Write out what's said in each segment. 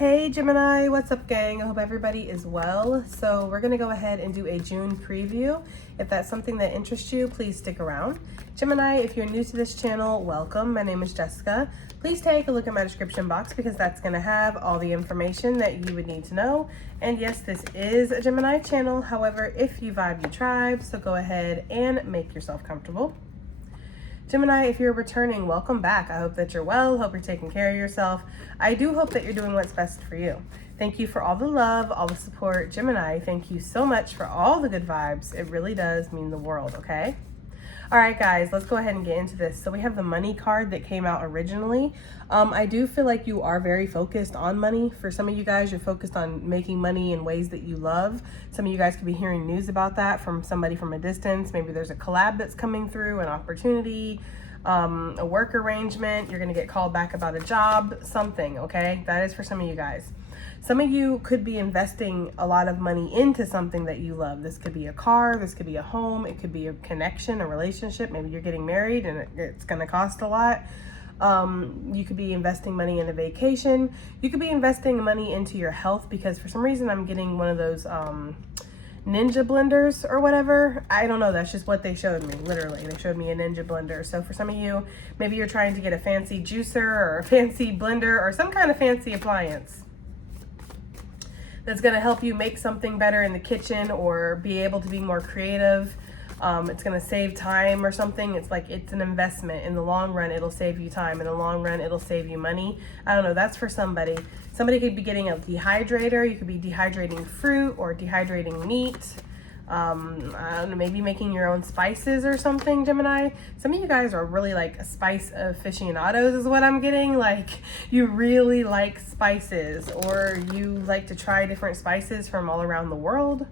Hey Gemini, what's up gang? I hope everybody is well. So we're gonna go ahead and do a June preview. If that's something that interests you, please stick around. Gemini, if you're new to this channel, welcome. My name is Jessica. Please take a look at my description box because that's gonna have all the information that you would need to know. And yes, this is a Gemini channel. However, if you vibe, you tribe, so go ahead and make yourself comfortable. Gemini, if you're returning, welcome back. I hope that you're well, hope you're taking care of yourself. I do hope that you're doing what's best for you. Thank you for all the love, all the support. Gemini, thank you so much for all the good vibes. It really does mean the world, okay? All right, guys, let's go ahead and get into this. So we have the money card that came out originally. I do feel like you are very focused on money. For some of you guys, you're focused on making money in ways that you love. Some of you guys could be hearing news about that from somebody from a distance. Maybe there's a collab that's coming through, an opportunity, a work arrangement. You're gonna get called back about a job, something, okay? That is for some of you guys. Some of you could be investing a lot of money into something that you love. This could be a car, this could be a home, it could be a connection, a relationship. Maybe you're getting married and it's gonna cost a lot. You could be investing money in a vacation. You could be investing money into your health because for some reason I'm getting one of those ninja blenders or whatever. I don't know, that's just what they showed me. Literally, they showed me a ninja blender. So for some of you, maybe you're trying to get a fancy juicer or a fancy blender or some kind of fancy appliance that's going to help you make something better in the kitchen or be able to be more creative. It's going to save time or something. It's like it's an investment. In the long run, it'll save you time. In the long run, it'll save you money. I don't know. That's for somebody. Somebody could be getting a dehydrator. You could be dehydrating fruit or dehydrating meat. I don't know, maybe making your own spices or something, Gemini. Some of you guys are really like spice aficionados is what I'm getting. Like you really like spices or you like to try different spices from all around the world.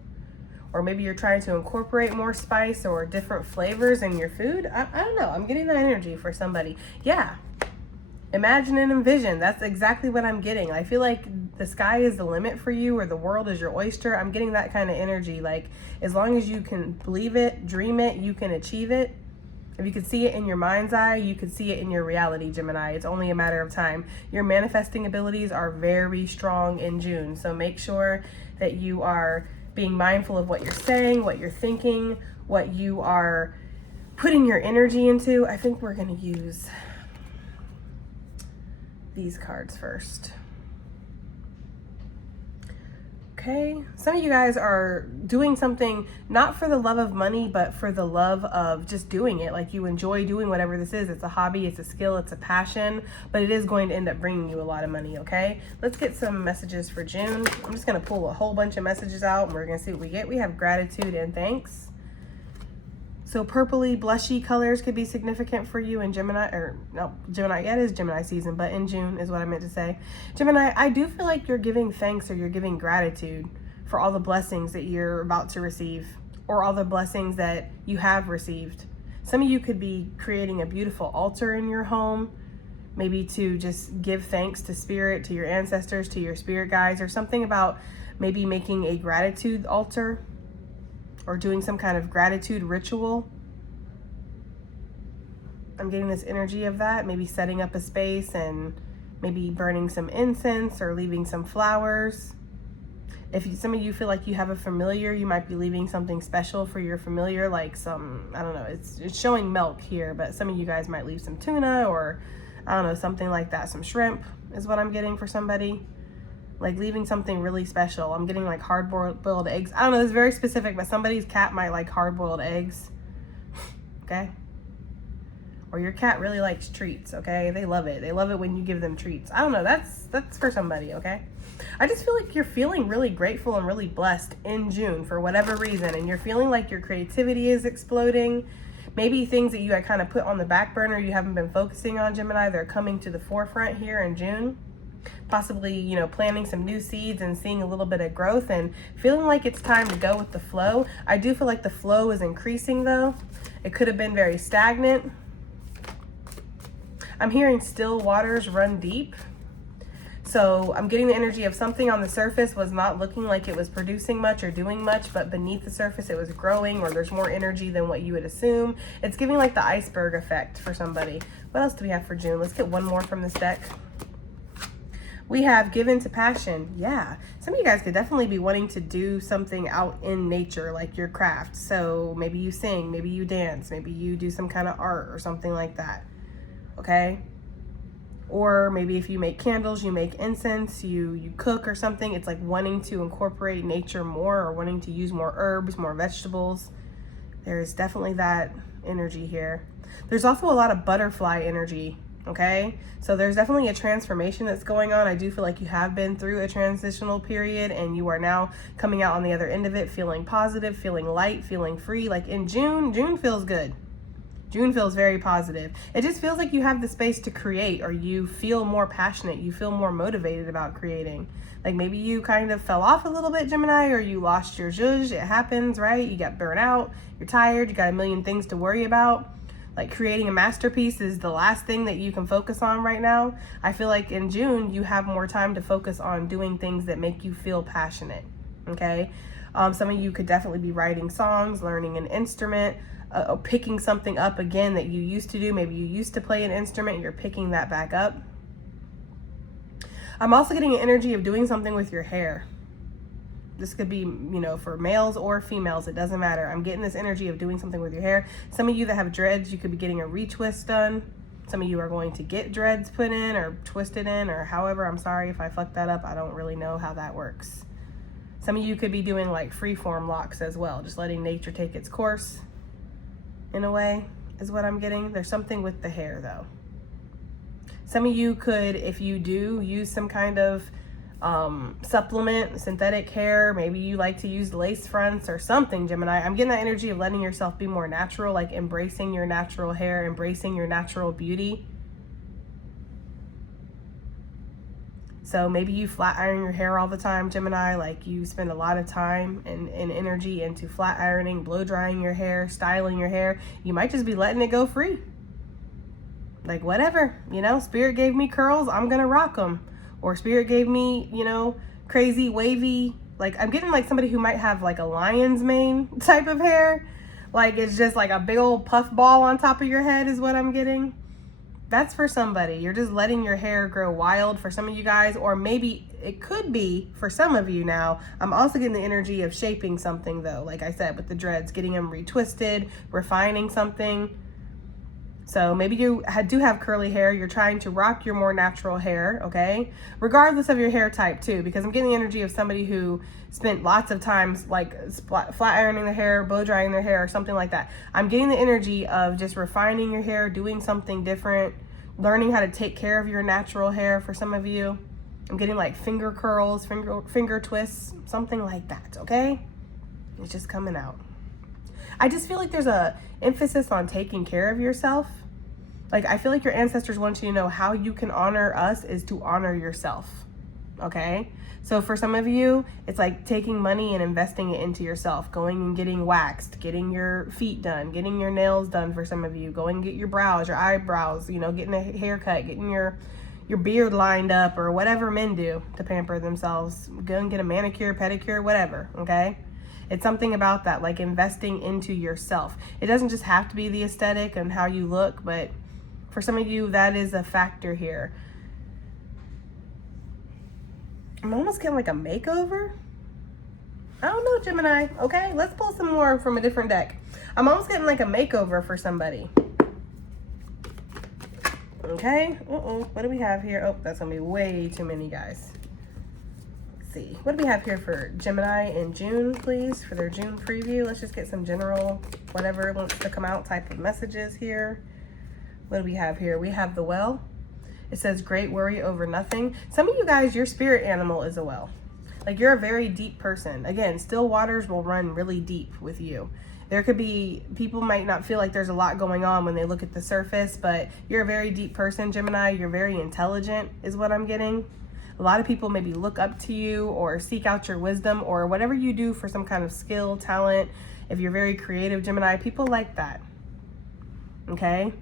Or maybe you're trying to incorporate more spice or different flavors in your food. I don't know. I'm getting that energy for somebody. Yeah. Imagine and envision. That's exactly what I'm getting. I feel like the sky is the limit for you or the world is your oyster. I'm getting that kind of energy. Like as long as you can believe it, dream it, you can achieve it. If you can see it in your mind's eye, you can see it in your reality, Gemini. It's only a matter of time. Your manifesting abilities are very strong in June. So make sure that you are being mindful of what you're saying, what you're thinking, what you are putting your energy into. I think we're going to use these cards first. Okay, some of you guys are doing something not for the love of money, but for the love of just doing it. Like you enjoy doing whatever this is. It's a hobby, it's a skill, it's a passion, but it is going to end up bringing you a lot of money, okay? Let's get some messages for June. I'm just gonna pull a whole bunch of messages out and we're gonna see what we get. We have gratitude and thanks. So purpley, blushy colors could be significant for you in Gemini, or no, Gemini, yeah, it is Gemini season, but in June is what I meant to say. Gemini, I do feel like you're giving thanks or you're giving gratitude for all the blessings that you're about to receive or all the blessings that you have received. Some of you could be creating a beautiful altar in your home, maybe to just give thanks to spirit, to your ancestors, to your spirit guides, or something about maybe making a gratitude altar or doing some kind of gratitude ritual. I'm getting this energy of that, maybe setting up a space and maybe burning some incense or leaving some flowers. If some of you feel like you have a familiar, you might be leaving something special for your familiar, like some, I don't know, it's showing milk here, but some of you guys might leave some tuna or I don't know, something like that. Some shrimp is what I'm getting for somebody. Like leaving something really special. I'm getting like hard-boiled eggs. I don't know, it's very specific, but somebody's cat might like hard-boiled eggs. Okay? Or your cat really likes treats, okay? They love it. They love it when you give them treats. I don't know, that's for somebody, okay? I just feel like you're feeling really grateful and really blessed in June for whatever reason, and you're feeling like your creativity is exploding. Maybe things that you had kind of put on the back burner, you haven't been focusing on, Gemini, they're coming to the forefront here in June. Possibly, you know, planting some new seeds and seeing a little bit of growth and feeling like it's time to go with the flow. I do feel like the flow is increasing though. It could have been very stagnant. I'm hearing still waters run deep. So I'm getting the energy of something on the surface was not looking like it was producing much or doing much, but beneath the surface it was growing, or there's more energy than what you would assume. It's giving like the iceberg effect for somebody. What else do we have for June? Let's get one more from this deck. We have given to passion. Yeah, some of you guys could definitely be wanting to do something out in nature, like your craft. So maybe you sing, maybe you dance, maybe you do some kind of art or something like that. Okay? Or maybe if you make candles, you make incense, you cook or something. It's like wanting to incorporate nature more, or wanting to use more herbs, more vegetables. There's definitely that energy here. There's also a lot of butterfly energy, okay? So there's definitely a transformation that's going on. I do feel like you have been through a transitional period, and you are now coming out on the other end of it, feeling positive, feeling light, feeling free. Like in June feels good. June feels very positive. It just feels like you have the space to create, or you feel more passionate. You feel more motivated about creating. Like maybe you kind of fell off a little bit, Gemini, or you lost your zhuzh. It happens, right? You got burnt out. You're tired. You got a million things to worry about. Like creating a masterpiece is the last thing that you can focus on right now. I feel like in June, you have more time to focus on doing things that make you feel passionate, okay? Some of you could definitely be writing songs, learning an instrument, picking something up again that you used to do. Maybe you used to play an instrument, you're picking that back up. I'm also getting an energy of doing something with your hair. This could be, you know, for males or females, it doesn't matter. I'm getting this energy of doing something with your hair. Some of you that have dreads, you could be getting a retwist done. Some of you are going to get dreads put in or twisted in, or however. I'm sorry if I fucked that up. I don't really know how that works. Some of you could be doing like freeform locks as well, just letting nature take its course in a way is what I'm getting. There's something with the hair though. Some of you could, if you do use some kind of supplement, synthetic hair, maybe you like to use lace fronts or something, Gemini. I'm getting that energy of letting yourself be more natural, like embracing your natural hair, embracing your natural beauty. So maybe you flat iron your hair all the time, Gemini, like you spend a lot of time and energy into flat ironing, blow drying your hair, styling your hair. You might just be letting it go free. Like whatever, you know, Spirit gave me curls, I'm gonna rock them. Or Spirit gave me, you know, crazy wavy, like I'm getting like somebody who might have like a lion's mane type of hair. Like it's just like a big old puff ball on top of your head is what I'm getting. That's for somebody. You're just letting your hair grow wild for some of you guys, or maybe it could be for some of you now. I'm also getting the energy of shaping something though, like I said, with the dreads, getting them retwisted, refining something. So maybe you do have curly hair. You're trying to rock your more natural hair, okay? Regardless of your hair type too, because I'm getting the energy of somebody who spent lots of times like flat ironing their hair, blow drying their hair or something like that. I'm getting the energy of just refining your hair, doing something different, learning how to take care of your natural hair for some of you. I'm getting like finger curls, finger twists, something like that, okay? It's just coming out. I just feel like there's a emphasis on taking care of yourself. Like I feel like your ancestors want you to know how you can honor us is to honor yourself, okay? So for some of you, it's like taking money and investing it into yourself, going and getting waxed, getting your feet done, getting your nails done for some of you, going and get your brows, your eyebrows, you know, getting a haircut, getting your beard lined up or whatever men do to pamper themselves. Go and get a manicure, pedicure, whatever, okay? It's something about that, like investing into yourself. It doesn't just have to be the aesthetic and how you look, but for some of you, that is a factor here. I'm almost getting like a makeover. I don't know, Gemini. Okay, let's pull some more from a different deck. I'm almost getting like a makeover for somebody. Okay, what do we have here? Oh, that's gonna be way too many, guys. See, what do we have here for Gemini in June, please, for their June preview? Let's just get some general, whatever wants to come out type of messages here. What do we have here? We have the well. It says great worry over nothing. Some of you guys, your spirit animal is a well. Like you're a very deep person. Again, still waters will run really deep with you. There could be, people might not feel like there's a lot going on when they look at the surface, but you're a very deep person, Gemini. You're very intelligent is what I'm getting. A lot of people maybe look up to you or seek out your wisdom or whatever you do for some kind of skill, talent. If you're very creative, Gemini, people like that. Okay?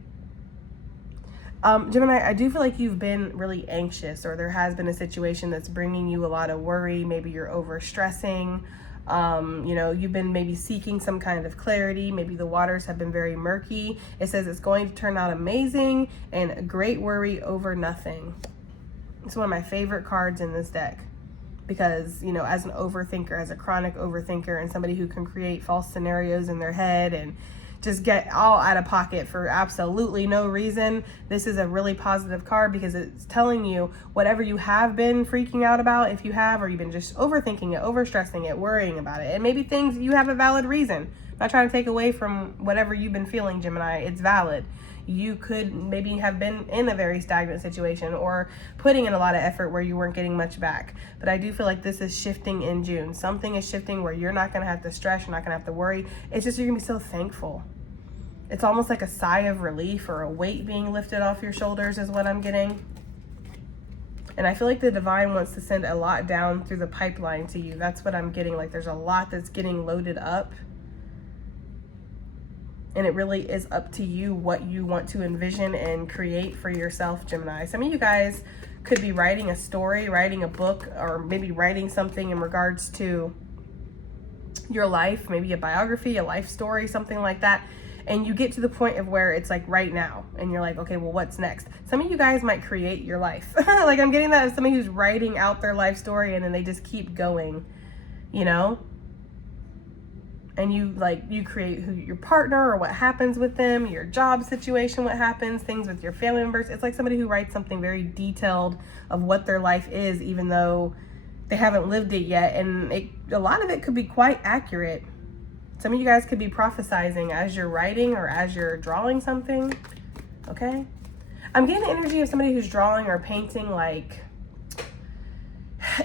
Gemini, I do feel like you've been really anxious, or there has been a situation that's bringing you a lot of worry. Maybe you're overstressing. You know, you've been maybe seeking some kind of clarity. Maybe the waters have been very murky. It says it's going to turn out amazing and great worry over nothing. It's one of my favorite cards in this deck because, you know, as an overthinker, as a chronic overthinker, and somebody who can create false scenarios in their head and just get all out of pocket for absolutely no reason, this is a really positive card because it's telling you whatever you have been freaking out about, if you have, or you've been just overthinking it, overstressing it, worrying about it, and maybe things you have a valid reason. I'm not trying to take away from whatever you've been feeling, Gemini. It's valid. You could maybe have been in a very stagnant situation or putting in a lot of effort where you weren't getting much back. But I do feel like this is shifting in June. Something is shifting where you're not going to have to stress. You're not going to have to worry. It's just you're going to be so thankful. It's almost like a sigh of relief or a weight being lifted off your shoulders is what I'm getting. And I feel like the divine wants to send a lot down through the pipeline to you. That's what I'm getting. Like there's a lot that's getting loaded up. And it really is up to you what you want to envision and create for yourself, Gemini. Some of you guys could be writing a story, writing a book, or maybe writing something in regards to your life, maybe a biography, a life story, something like that. And you get to the point of where it's like right now and you're like, okay, well, what's next? Some of you guys might create your life. Like I'm getting that as somebody who's writing out their life story and then they just keep going, you know? And you create who your partner or what happens with them, your job situation, what happens, things with your family members. It's like somebody who writes something very detailed of what their life is, even though they haven't lived it yet. And a lot of it could be quite accurate. Some of you guys could be prophesizing as you're writing or as you're drawing something. Okay. I'm getting the energy of somebody who's drawing or painting, like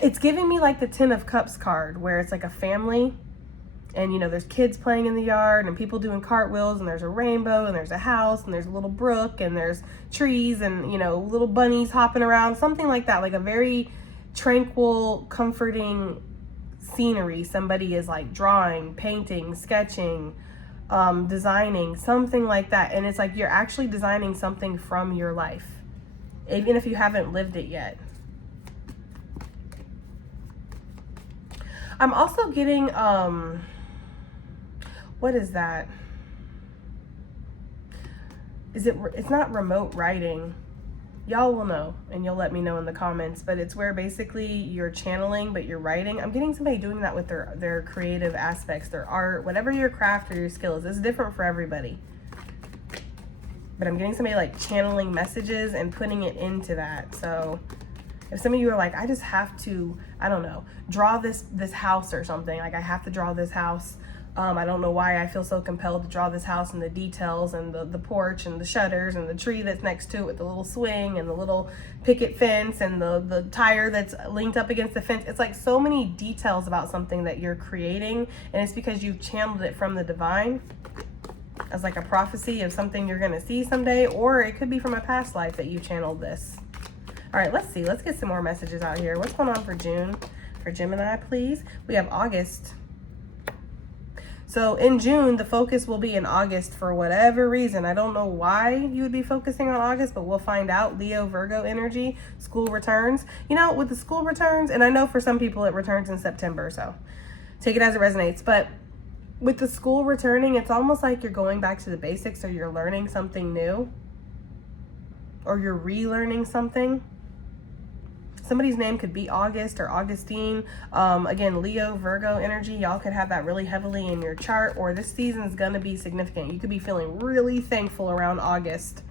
it's giving me like the 10 of Cups card where it's like a family. And, you know, there's kids playing in the yard and people doing cartwheels and there's a rainbow and there's a house and there's a little brook and there's trees and, you know, little bunnies hopping around, something like that. Like a very tranquil, comforting scenery. Somebody is like drawing, painting, sketching, designing, something like that. And it's like you're actually designing something from your life, even if you haven't lived it yet. I'm also getting, what is that? It's not remote writing. Y'all will know and you'll let me know in the comments, but it's where basically you're channeling, but you're writing. I'm getting somebody doing that with their creative aspects, their art, whatever your craft or your skill is. It's different for everybody. But I'm getting somebody like channeling messages and putting it into that. So if some of you are like, I just have to, I don't know, draw this house or something. Like I have to draw this house. I don't know why I feel so compelled to draw this house and the details and the porch and the shutters and the tree that's next to it with the little swing and the little picket fence and the tire that's linked up against the fence. It's like so many details about something that you're creating, and it's because you've channeled it from the divine as like a prophecy of something you're going to see someday, or it could be from a past life that you channeled this. All right, let's see. Let's get some more messages out here. What's going on for June? For Gemini, please. We have August. So in June, the focus will be in August for whatever reason. I don't know why you would be focusing on August, but we'll find out. Leo, Virgo energy, school returns. You know, with the school returns, and I know for some people it returns in September, so take it as it resonates. But with the school returning, it's almost like you're going back to the basics, or you're learning something new, or you're relearning something. Somebody's name could be August or Augustine. Again, Leo, Virgo energy. Y'all could have that really heavily in your chart, or this season is going to be significant. You could be feeling really thankful around August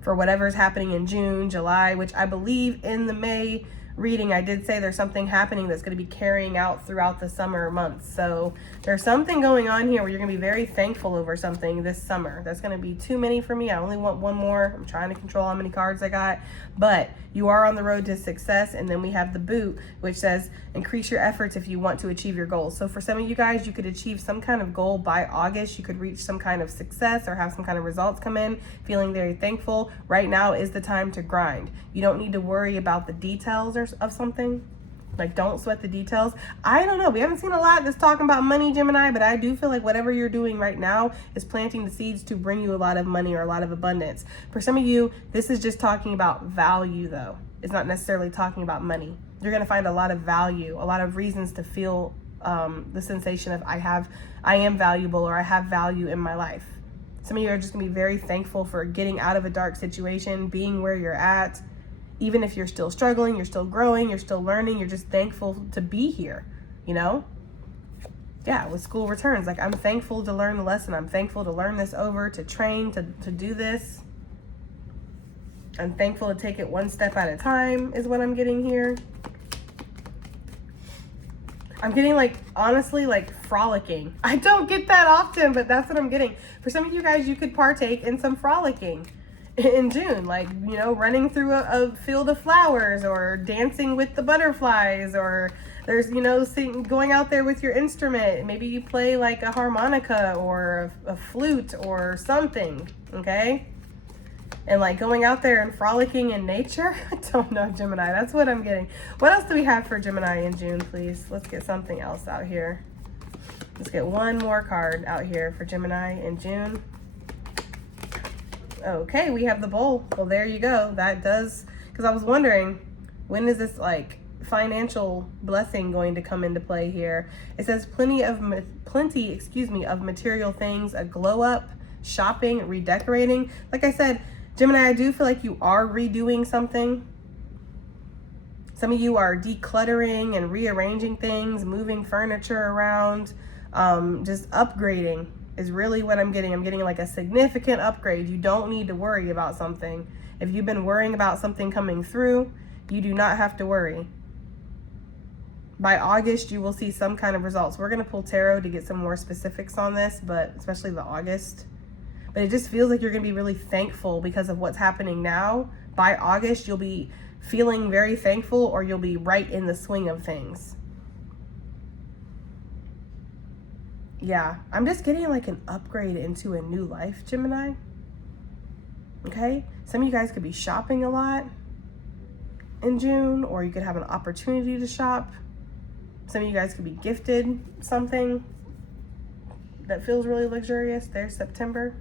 for whatever's happening in June, July, which I believe in the May reading, I did say there's something happening that's going to be carrying out throughout the summer months. So there's something going on here where you're going to be very thankful over something this summer. That's going to be too many for me. I only want one more. I'm trying to control how many cards I got, but you are on the road to success. And then we have the boot, which says increase your efforts if you want to achieve your goals. So for some of you guys, you could achieve some kind of goal by August. You could reach some kind of success or have some kind of results come in, feeling very thankful. Right now is the time to grind. You don't need to worry about the details of something. Like, don't sweat the details. I don't know. We haven't seen a lot that's talking about money, Gemini, but I do feel like whatever you're doing right now is planting the seeds to bring you a lot of money or a lot of abundance. For some of you, this is just talking about value, though. It's not necessarily talking about money. You're going to find a lot of value, a lot of reasons to feel the sensation of I am valuable, or I have value in my life. Some of you are just going to be very thankful for getting out of a dark situation, being where you're at, Even if you're still struggling, you're still growing, you're still learning, you're just thankful to be here, you know? Yeah, with school returns, like I'm thankful to learn the lesson. I'm thankful to learn this over, to train, to do this. I'm thankful to take it one step at a time is what I'm getting here. I'm getting like, honestly, like frolicking. I don't get that often, but that's what I'm getting. For some of you guys, you could partake in some frolicking in June, like, you know, running through a field of flowers, or dancing with the butterflies, or there's, you know, going out there with your instrument. Maybe you play like a harmonica or a flute or something, okay? And like going out there and frolicking in nature. I don't know, Gemini, that's what I'm getting. What else do we have for Gemini in June, please? Let's get something else out here. Let's get one more card out here for Gemini in June. Okay, we have the Bull. Well, there you go. That does, because I was wondering, when is this like financial blessing going to come into play here? It says plenty of material things, a glow up, shopping, redecorating. Like I said, Gemini, I do feel like you are redoing something. Some of you are decluttering and rearranging things, moving furniture around, just upgrading is really what I'm getting. I'm getting like a significant upgrade. You don't need to worry about something. If you've been worrying about something coming through, you do not have to worry. By August, you will see some kind of results. We're going to pull tarot to get some more specifics on this, but especially the August. But it just feels like you're going to be really thankful because of what's happening now. By August, you'll be feeling very thankful, or you'll be right in the swing of things. Yeah, I'm just getting like an upgrade into a new life, Gemini. Okay? Some of you guys could be shopping a lot in June, or you could have an opportunity to shop. Some of you guys could be gifted something that feels really luxurious. There's September.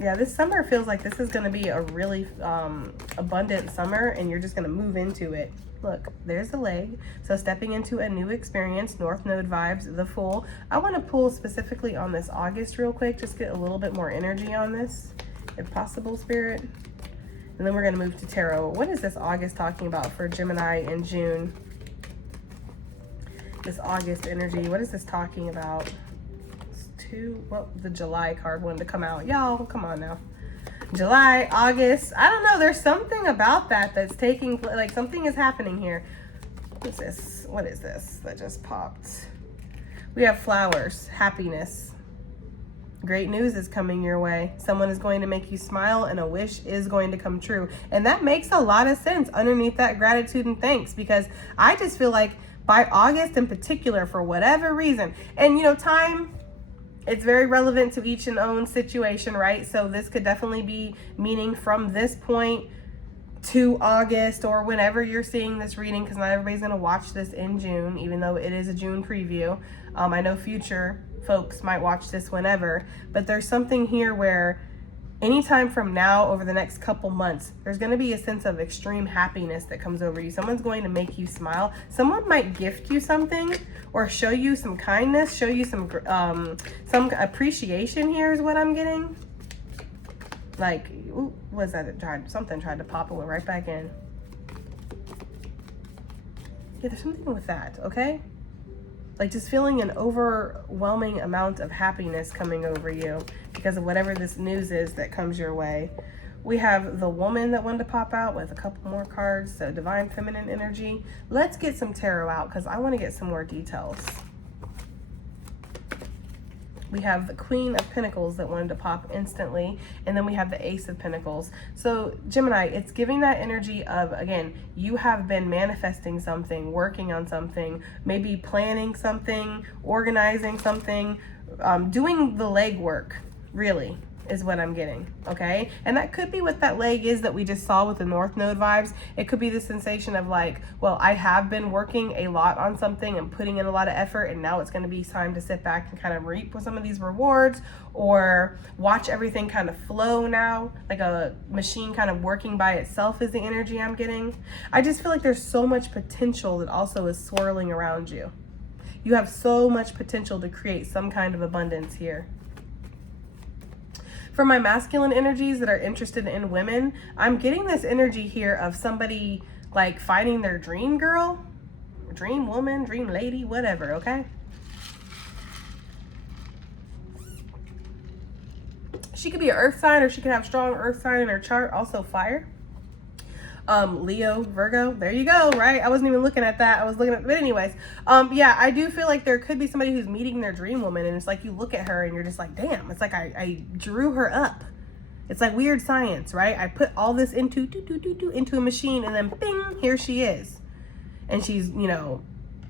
Yeah, this summer feels like this is going to be a really abundant summer, and you're just going to move into it. Look, there's the leg. So stepping into a new experience, North Node vibes, the Fool. I want to pull specifically on this August real quick, just get a little bit more energy on this, if possible, Spirit. And then we're going to move to tarot. What is this August talking about for Gemini in June? This August energy, what is this talking about? Well, the July card wanted to come out. Y'all, come on now. July, August. I don't know. There's something about that that's taking, like something is happening here. What's this? What is this that just popped? We have flowers, happiness. Great news is coming your way. Someone is going to make you smile, and a wish is going to come true. And that makes a lot of sense underneath that gratitude and thanks, because I just feel like by August in particular, for whatever reason, and you know, time, it's very relevant to each and own situation, right? So this could definitely be meaning from this point to August, or whenever you're seeing this reading, because not everybody's going to watch this in June, even though it is a June preview. I know future folks might watch this whenever, but there's something here where anytime from now over the next couple months, there's going to be a sense of extreme happiness that comes over you. Someone's going to make you smile. Someone might gift you something, or show you some kindness, show you some appreciation here is what I'm getting. Like, ooh, what is that? Something tried to pop and went right back in. Yeah, there's something with that, okay? Like just feeling an overwhelming amount of happiness coming over you because of whatever this news is that comes your way. We have the Woman that wanted to pop out with a couple more cards, so Divine Feminine energy. Let's get some tarot out because I want to get some more details. We have the Queen of Pentacles that wanted to pop instantly, and then we have the Ace of Pentacles. So Gemini, it's giving that energy of, again, you have been manifesting something, working on something, maybe planning something, organizing something, doing the legwork, really, is what I'm getting, okay? And that could be what that leg is that we just saw with the North Node vibes. It could be the sensation of like, well, I have been working a lot on something and putting in a lot of effort, and now it's gonna be time to sit back and kind of reap with some of these rewards, or watch everything kind of flow now, like a machine kind of working by itself is the energy I'm getting. I just feel like there's so much potential that also is swirling around you. You have so much potential to create some kind of abundance here. For my masculine energies that are interested in women, I'm getting this energy here of somebody like finding their dream girl, dream woman, dream lady, whatever, okay? She could be an earth sign, or she could have strong earth sign in her chart, also fire. Leo, Virgo, there you go, right? I wasn't even looking at that. I was looking at, but anyways, yeah, I do feel like there could be somebody who's meeting their dream woman, and it's like you look at her and you're just like, damn, it's like I drew her up. It's like weird science, right? I put all this into a machine, and then bing, here she is. And she's, you know,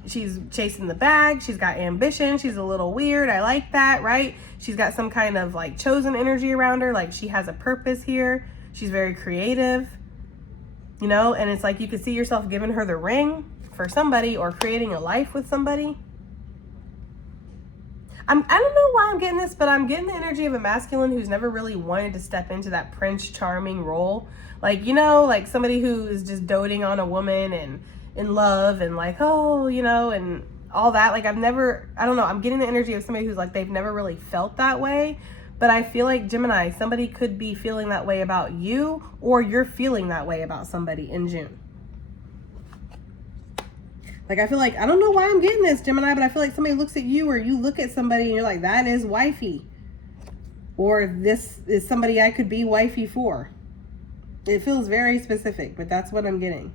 she's chasing the bag. She's got ambition. She's a little weird. I like that, right? She's got some kind of like chosen energy around her. Like she has a purpose here. She's very creative, you know, and it's like you could see yourself giving her the ring for somebody or creating a life with somebody. I don't know why I'm getting this, but I'm getting the energy of a masculine who's never really wanted to step into that Prince Charming role. Like, you know, like somebody who is just doting on a woman and in love and like, oh, you know, and all that. Like I don't know, I'm getting the energy of somebody who's like, they've never really felt that way. But I feel like Gemini, somebody could be feeling that way about you, or you're feeling that way about somebody in June. Like, I feel like, I don't know why I'm getting this, Gemini, but I feel like somebody looks at you, or you look at somebody and you're like, that is wifey. Or this is somebody I could be wifey for. It feels very specific, but that's what I'm getting.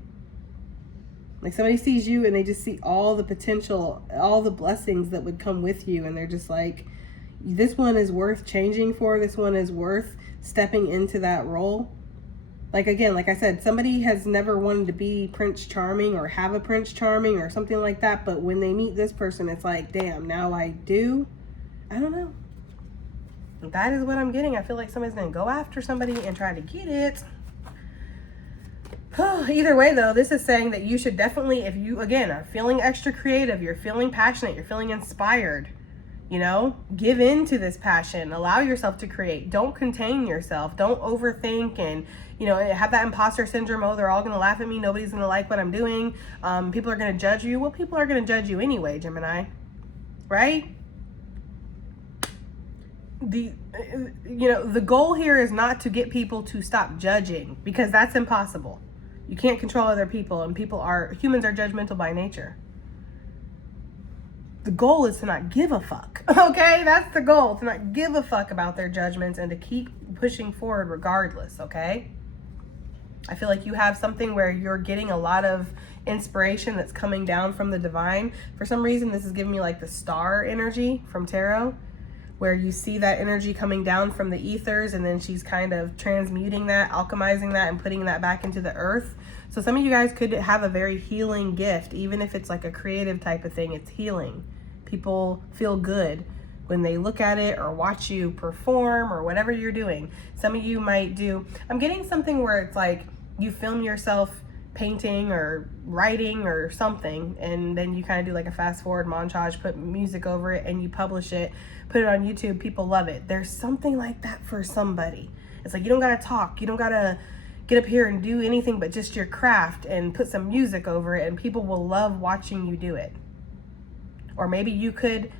Like somebody sees you and they just see all the potential, all the blessings that would come with you. And they're just like, this one is worth changing for. This one is worth stepping into that role. Like, again, like I said, somebody has never wanted to be Prince Charming or have a Prince Charming or something like that. But when they meet this person, it's like, damn, now I do. I don't know. That is what I'm getting. I feel like somebody's going to go after somebody and try to get it. Either way, though, this is saying that you should definitely, if you, again, are feeling extra creative, you're feeling passionate, you're feeling inspired, you know, give in to this passion. Allow yourself to create. Don't contain yourself. Don't overthink and, you know, have that imposter syndrome. Oh, they're all going to laugh at me. Nobody's going to like what I'm doing. People are going to judge you. Well, people are going to judge you anyway, Gemini, right? You know, the goal here is not to get people to stop judging, because that's impossible. You can't control other people, and humans are judgmental by nature. The goal is to not give a fuck, okay? That's the goal, to not give a fuck about their judgments and to keep pushing forward regardless, okay? I feel like you have something where you're getting a lot of inspiration that's coming down from the divine. For some reason, this is giving me like the star energy from tarot, where you see that energy coming down from the ethers, and then she's kind of transmuting that, alchemizing that, and putting that back into the earth. So some of you guys could have a very healing gift, even if it's like a creative type of thing. It's healing. People feel good when they look at it or watch you perform or whatever you're doing. Some of you might do, I'm getting something where it's like you film yourself painting or writing or something, and then you kind of do like a fast forward montage, put music over it, and you publish it, put it on YouTube. People love it. There's something like that for somebody. It's like you don't gotta talk, you don't gotta get up here and do anything but just your craft and put some music over it, and people will love watching you do it. Or maybe you could,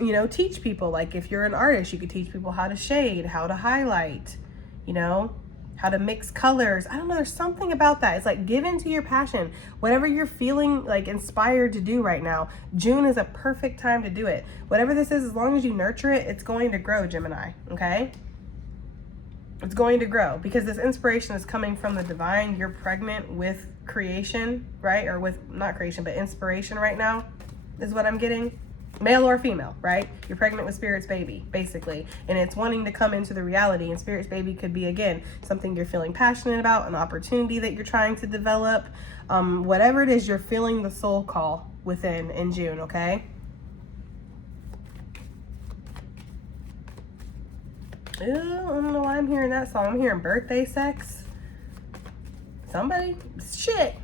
you know, teach people, like if you're an artist, you could teach people how to shade, how to highlight, you know, how to mix colors. I don't know, there's something about that. It's like, give into your passion. Whatever you're feeling like inspired to do right now, June is a perfect time to do it. Whatever this is, as long as you nurture it, it's going to grow, Gemini, okay? It's going to grow, because this inspiration is coming from the divine. You're pregnant with creation, right? Or with, not creation, but inspiration right now is what I'm getting. Male or female, right? You're pregnant with Spirit's baby, basically. And it's wanting to come into the reality. And Spirit's baby could be, again, something you're feeling passionate about, an opportunity that you're trying to develop. Whatever it is, you're feeling the soul call within in June, okay? Ooh, I don't know why I'm hearing that song. I'm hearing birthday sex. Somebody, shit.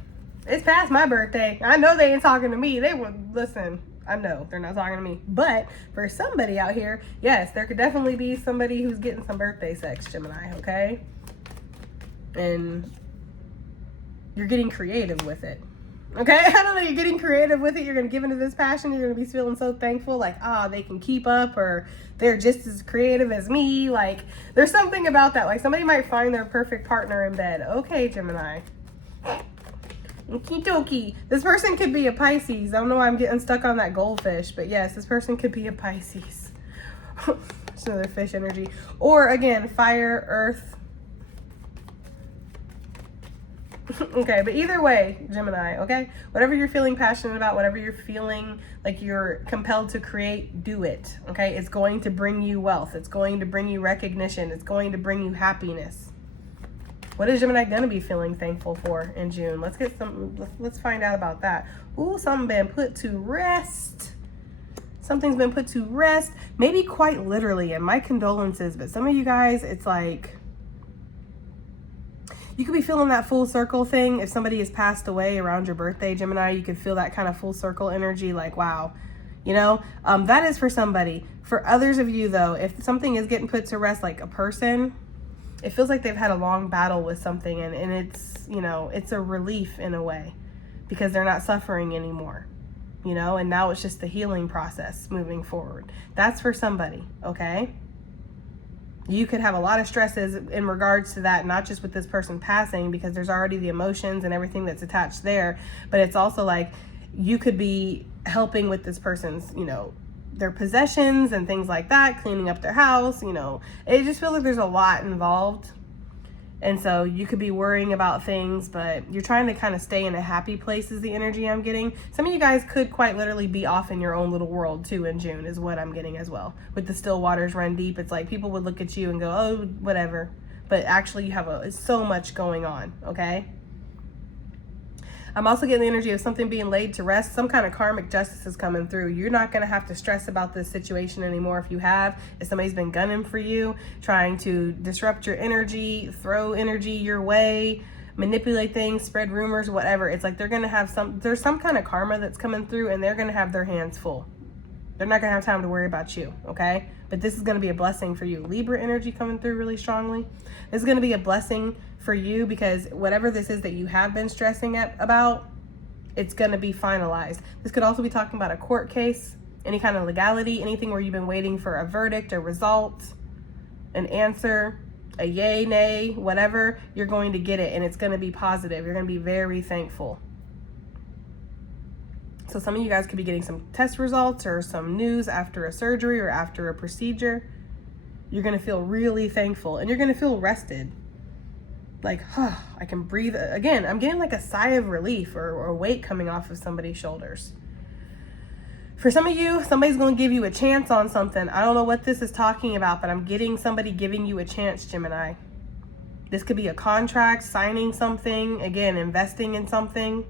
It's past my birthday. I know they ain't talking to me. They would listen. I know they're not talking to me, but for somebody out here, yes, there could definitely be somebody who's getting some birthday sex, Gemini, okay? And you're getting creative with it. Okay, I don't know, you're getting creative with it. You're going to give into this passion. You're going to be feeling so thankful, like, they can keep up, or they're just as creative as me. Like, there's something about that. Like, somebody might find their perfect partner in bed. Okay, Gemini. Okie dokie. This person could be a Pisces. I don't know why I'm getting stuck on that goldfish, but yes, this person could be a Pisces. It's another fish energy. Or again, fire, earth. Okay, but either way, Gemini, okay? Whatever you're feeling passionate about, whatever you're feeling like you're compelled to create, do it, okay? It's going to bring you wealth. It's going to bring you recognition. It's going to bring you happiness. What is Gemini going to be feeling thankful for in June? Let's find out about that. Ooh, something been put to rest. Something's been put to rest. Maybe quite literally, and my condolences, but some of you guys, it's like, you could be feeling that full circle thing. If somebody has passed away around your birthday, Gemini, you could feel that kind of full circle energy, like, wow, you know, that is for somebody. For others of you though, if something is getting put to rest, like a person, it feels like they've had a long battle with something, and it's, you know, it's a relief in a way because they're not suffering anymore, you know, and now it's just the healing process moving forward. That's for somebody, okay? You could have a lot of stresses in regards to that, not just with this person passing, because there's already the emotions and everything that's attached there, but it's also like you could be helping with this person's, you know, their possessions and things like that, cleaning up their house, you know. It just feels like there's a lot involved. And so you could be worrying about things, but you're trying to kind of stay in a happy place is the energy I'm getting. Some of you guys could quite literally be off in your own little world too in June is what I'm getting as well. With the still waters run deep, it's like people would look at you and go, oh, whatever. But actually you have so much going on, okay? I'm also getting the energy of something being laid to rest. Some kind of karmic justice is coming through. You're not going to have to stress about this situation anymore. If you have, if somebody's been gunning for you, trying to disrupt your energy, throw energy your way, manipulate things, spread rumors, whatever. It's like they're going to have there's some kind of karma that's coming through, and they're going to have their hands full. They're not going to have time to worry about you, okay? But this is going to be a blessing for you. Libra energy coming through really strongly. This is going to be a blessing for you because whatever this is that you have been stressing about, it's going to be finalized. This could also be talking about a court case, any kind of legality, anything where you've been waiting for a verdict, a result, an answer, a yay, nay, whatever. You're going to get it, and it's going to be positive. You're going to be very thankful. So some of you guys could be getting some test results or some news after a surgery or after a procedure. You're going to feel really thankful, and you're going to feel rested. Like, I can breathe. Again, I'm getting like a sigh of relief or weight coming off of somebody's shoulders. For some of you, somebody's going to give you a chance on something. I don't know what this is talking about, but I'm getting somebody giving you a chance, Gemini. This could be a contract, signing something, again, investing in something.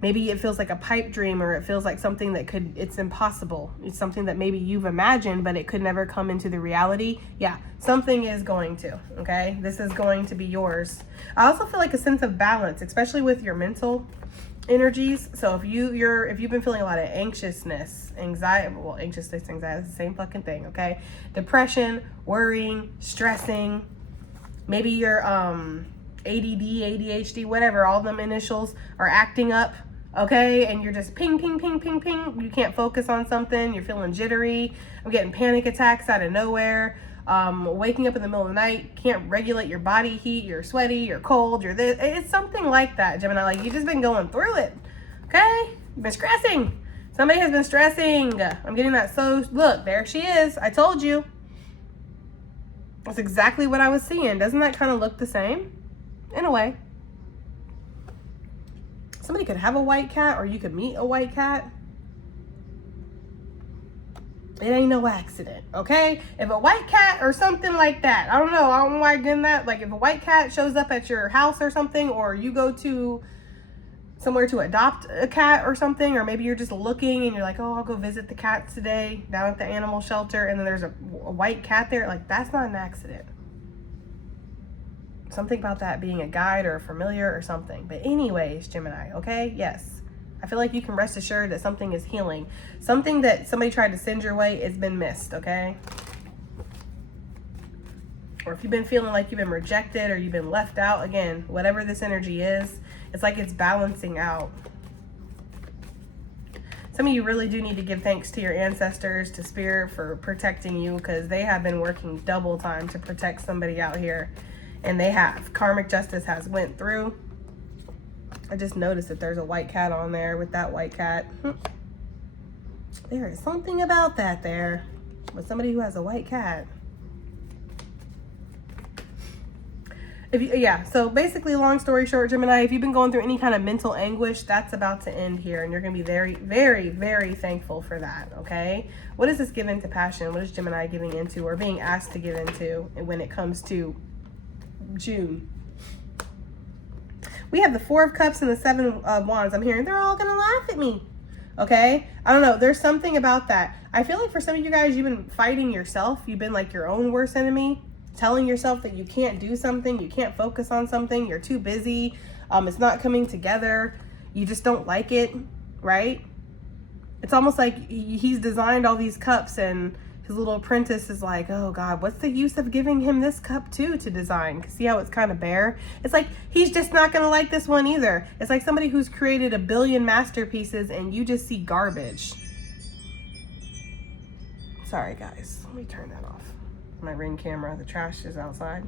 Maybe it feels like a pipe dream, or it feels like something that it's impossible. It's something that maybe you've imagined, but it could never come into the reality. Yeah, something is going to, okay? This is going to be yours. I also feel like a sense of balance, especially with your mental energies. So if you've been feeling a lot of anxiousness, anxiety, is the same fucking thing, okay? Depression, worrying, stressing. Maybe you're ADD, ADHD, whatever, all them initials are acting up. Okay, and you're just ping, ping, ping, ping, ping. You can't focus on something. You're feeling jittery. I'm getting panic attacks out of nowhere. Waking up in the middle of the night, can't regulate your body heat. You're sweaty, you're cold, you're this. It's something like that, Gemini. Like, you've just been going through it. Okay, you've been stressing. Somebody has been stressing. I'm getting that. So look, there she is. I told you. That's exactly what I was seeing. Doesn't that kind of look the same? In a way. Somebody could have a white cat, or you could meet a white cat. It ain't no accident, okay? If a white cat or something like that, I don't know why I'm getting that. Like, if a white cat shows up at your house or something, or you go to somewhere to adopt a cat or something, or maybe you're just looking and you're like, oh, I'll go visit the cats today down at the animal shelter, and then there's a white cat there, like, that's not an accident. Something about that being a guide or a familiar or something. But anyways, Gemini, okay? Yes. I feel like you can rest assured that something is healing. Something that somebody tried to send your way, it's been missed, okay? Or if you've been feeling like you've been rejected or you've been left out, again, whatever this energy is, It's like it's balancing out. Some of you really do need to give thanks to your ancestors, to spirit, for protecting you, because they have been working double time to protect somebody out here. And they have. Karmic justice has went through. I just noticed that there's a white cat on there with that white cat. There is something about that there with somebody who has a white cat. So basically, long story short, Gemini, if you've been going through any kind of mental anguish, that's about to end here, and you're going to be very, very, very thankful for that, okay? What is this give into passion? What is Gemini giving into or being asked to give into when it comes to June? We have the Four of Cups and the Seven of Wands. I'm hearing they're all going to laugh at me, okay? I don't know. There's something about that. I feel like for some of you guys, you've been fighting yourself. You've been like your own worst enemy. Telling yourself that you can't do something, you can't focus on something, you're too busy, it's not coming together, you just don't like it, right? It's almost like he's designed all these cups and his little apprentice is like, oh God, what's the use of giving him this cup too to design? See how it's kind of bare? It's like, he's just not gonna like this one either. It's like somebody who's created a billion masterpieces and you just see garbage. Sorry guys, let me turn that off. My Ring camera, the trash is outside.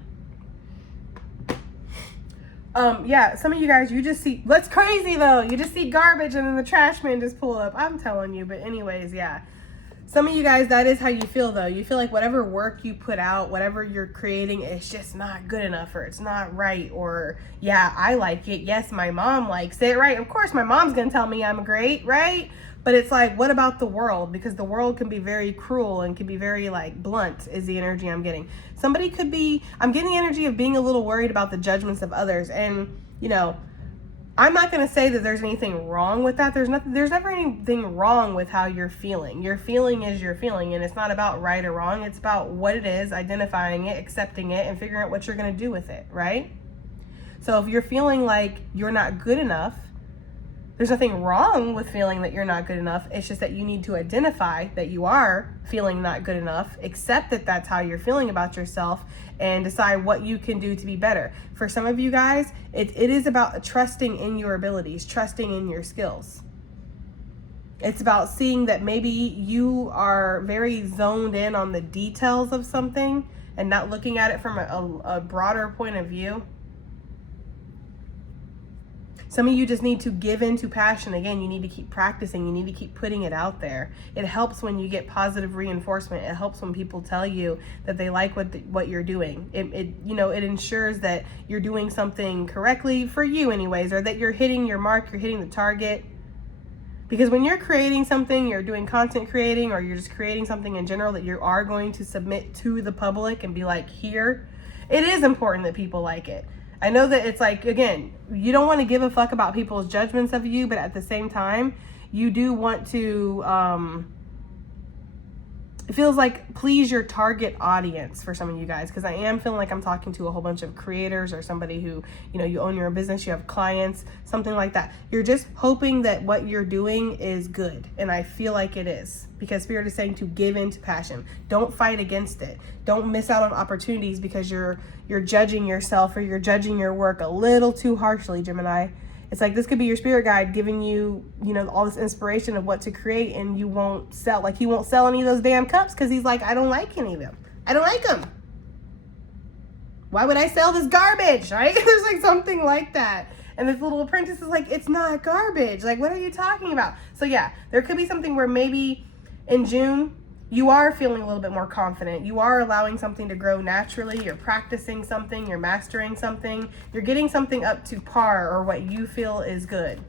Yeah, some of you guys, you just see, what's crazy though, you just see garbage and then the trash man just pull up. I'm telling you, but anyways, yeah. Some of you guys, that is how you feel though. You feel like whatever work you put out, whatever you're creating, it's just not good enough, or it's not right, or yeah, I like it. Yes, my mom likes it, right? Of course, my mom's gonna tell me I'm great, right? But it's like, what about the world? Because the world can be very cruel and can be very like blunt is the energy I'm getting. Somebody could be, I'm getting the energy of being a little worried about the judgments of others. And, you know, I'm not going to say that there's anything wrong with that. There's never anything wrong with how you're feeling. Your feeling is your feeling, and it's not about right or wrong. It's about what it is, identifying it, accepting it, and figuring out what you're going to do with it, right? So if you're feeling like you're not good enough, there's nothing wrong with feeling that you're not good enough. It's just that you need to identify that you are feeling not good enough, accept that that's how you're feeling about yourself, and decide what you can do to be better. For some of you guys, it is about trusting in your abilities, trusting in your skills. It's about seeing that maybe you are very zoned in on the details of something and not looking at it from a broader point of view. Some of you just need to give into passion. Again, you need to keep practicing. You need to keep putting it out there. It helps when you get positive reinforcement. It helps when people tell you that they like what you're doing. It ensures that you're doing something correctly for you anyways, or that you're hitting your mark, you're hitting the target. Because when you're creating something, you're doing content creating, or you're just creating something in general that you are going to submit to the public and be like, here, it is important that people like it. I know that it's like, again, you don't want to give a fuck about people's judgments of you, but at the same time, you do want to, it feels like please your target audience for some of you guys, because I am feeling like I'm talking to a whole bunch of creators or somebody who, you own your own business, you have clients, something like that. You're just hoping that what you're doing is good. And I feel like it is, because Spirit is saying to give into passion. Don't fight against it. Don't miss out on opportunities because you're judging yourself or you're judging your work a little too harshly, Gemini. It's like this could be your spirit guide giving you, all this inspiration of what to create, and you won't sell. Like he won't sell any of those damn cups because he's like, I don't like any of them. I don't like them. Why would I sell this garbage, right? There's like something like that. And this little apprentice is like, it's not garbage. Like, what are you talking about? So yeah, there could be something where maybe in June, you are feeling a little bit more confident. You are allowing something to grow naturally. You're practicing something. You're mastering something. You're getting something up to par or what you feel is good.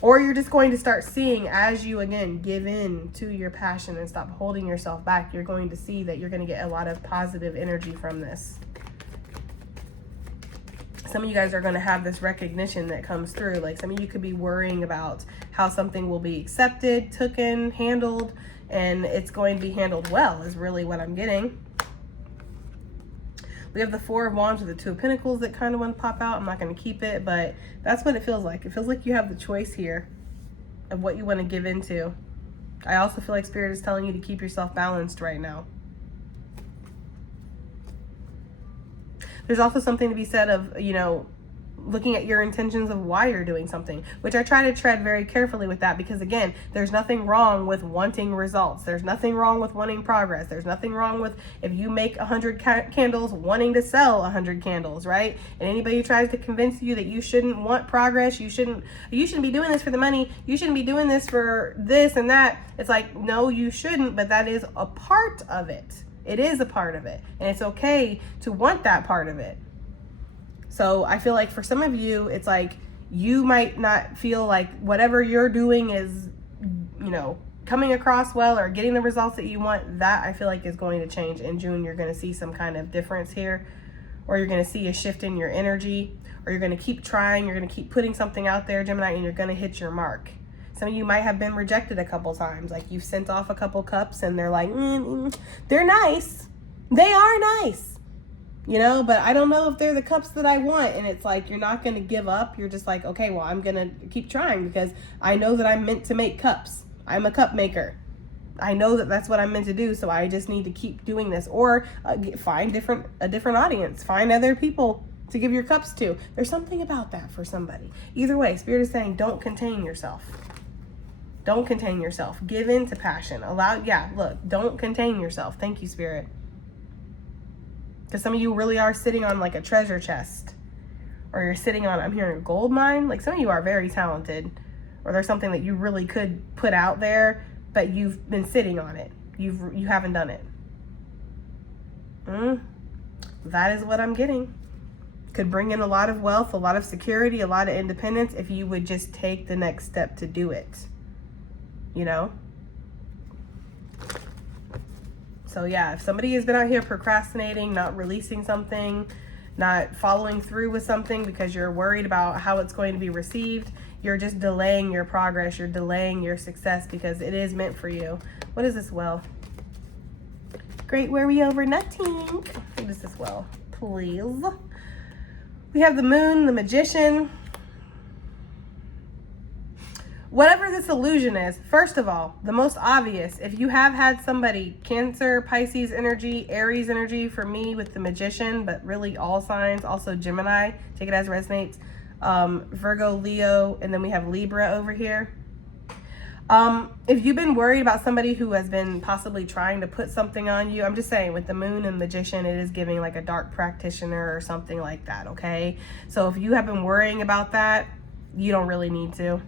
Or you're just going to start seeing as you, again, give in to your passion and stop holding yourself back. You're going to see that you're going to get a lot of positive energy from this. Some of you guys are going to have this recognition that comes through. Like some of you could be worrying about how something will be accepted, taken, handled, and it's going to be handled well is really what I'm getting. We have the Four of Wands with the Two of Pentacles that kind of want to pop out. I'm not going to keep it, but that's what it feels like. It feels like you have the choice here of what you want to give into. I also feel like Spirit is telling you to keep yourself balanced right now. There's also something to be said of, looking at your intentions of why you're doing something, which I try to tread very carefully with that, because again, there's nothing wrong with wanting results. There's nothing wrong with wanting progress. There's nothing wrong with if you make 100 candles wanting to sell 100 candles, right? And anybody who tries to convince you that you shouldn't want progress, you shouldn't be doing this for the money, you shouldn't be doing this for this and that. It's like, no, you shouldn't, but that is a part of it. It is a part of it. And it's okay to want that part of it. So I feel like for some of you, it's like you might not feel like whatever you're doing is, you know, coming across well or getting the results that you want. That I feel like is going to change in June. You're going to see some kind of difference here, or you're going to see a shift in your energy, or you're going to keep trying. You're going to keep putting something out there, Gemini, and you're going to hit your mark. Some of you might have been rejected a couple times. Like you've sent off a couple cups and they're like, they're nice. They are nice. You know, but I don't know if they're the cups that I want. And it's like, you're not going to give up. You're just like, okay, well, I'm going to keep trying because I know that I'm meant to make cups. I'm a cup maker. I know that that's what I'm meant to do. So I just need to keep doing this, or find a different audience, find other people to give your cups to. There's something about that for somebody. Either way, Spirit is saying, don't contain yourself. Don't contain yourself. Give in to passion. Don't contain yourself. Thank you, Spirit. Because some of you really are sitting on like a treasure chest, or you're sitting on, I'm hearing a gold mine. Like some of you are very talented, or there's something that you really could put out there, but you've been sitting on it. You haven't done it. That is what I'm getting. Could bring in a lot of wealth, a lot of security, a lot of independence if you would just take the next step to do it. You know? So yeah, if somebody has been out here procrastinating, not releasing something, not following through with something because you're worried about how it's going to be received, you're just delaying your progress, you're delaying your success because it is meant for you. What is this well? Great, where are we over nothing? What is this well, please? We have the moon, the magician. Whatever this illusion is, first of all, the most obvious, if you have had somebody, Cancer, Pisces energy, Aries energy for me with the magician, but really all signs, also Gemini, take it as resonates, Virgo, Leo, and then we have Libra over here. If you've been worried about somebody who has been possibly trying to put something on you, I'm just saying with the moon and magician, it is giving like a dark practitioner or something like that, okay? So if you have been worrying about that, you don't really need to.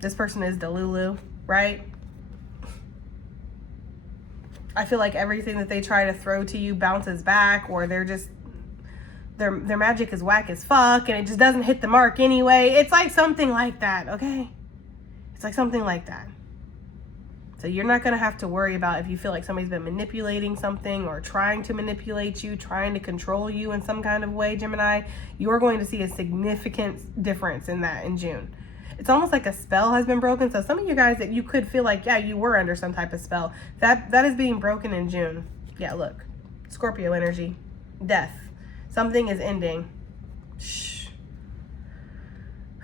This person is Delulu, right? I feel like everything that they try to throw to you bounces back, or they're just, their magic is whack as fuck and it just doesn't hit the mark anyway. It's like something like that, okay? It's like something like that. So you're not going to have to worry about if you feel like somebody's been manipulating something or trying to manipulate you, trying to control you in some kind of way, Gemini. You're going to see a significant difference in that in June. It's almost like a spell has been broken. So some of you guys that you could feel like, yeah, you were under some type of spell, that is being broken in June. Yeah, look, Scorpio energy, death. Something is ending. Shh.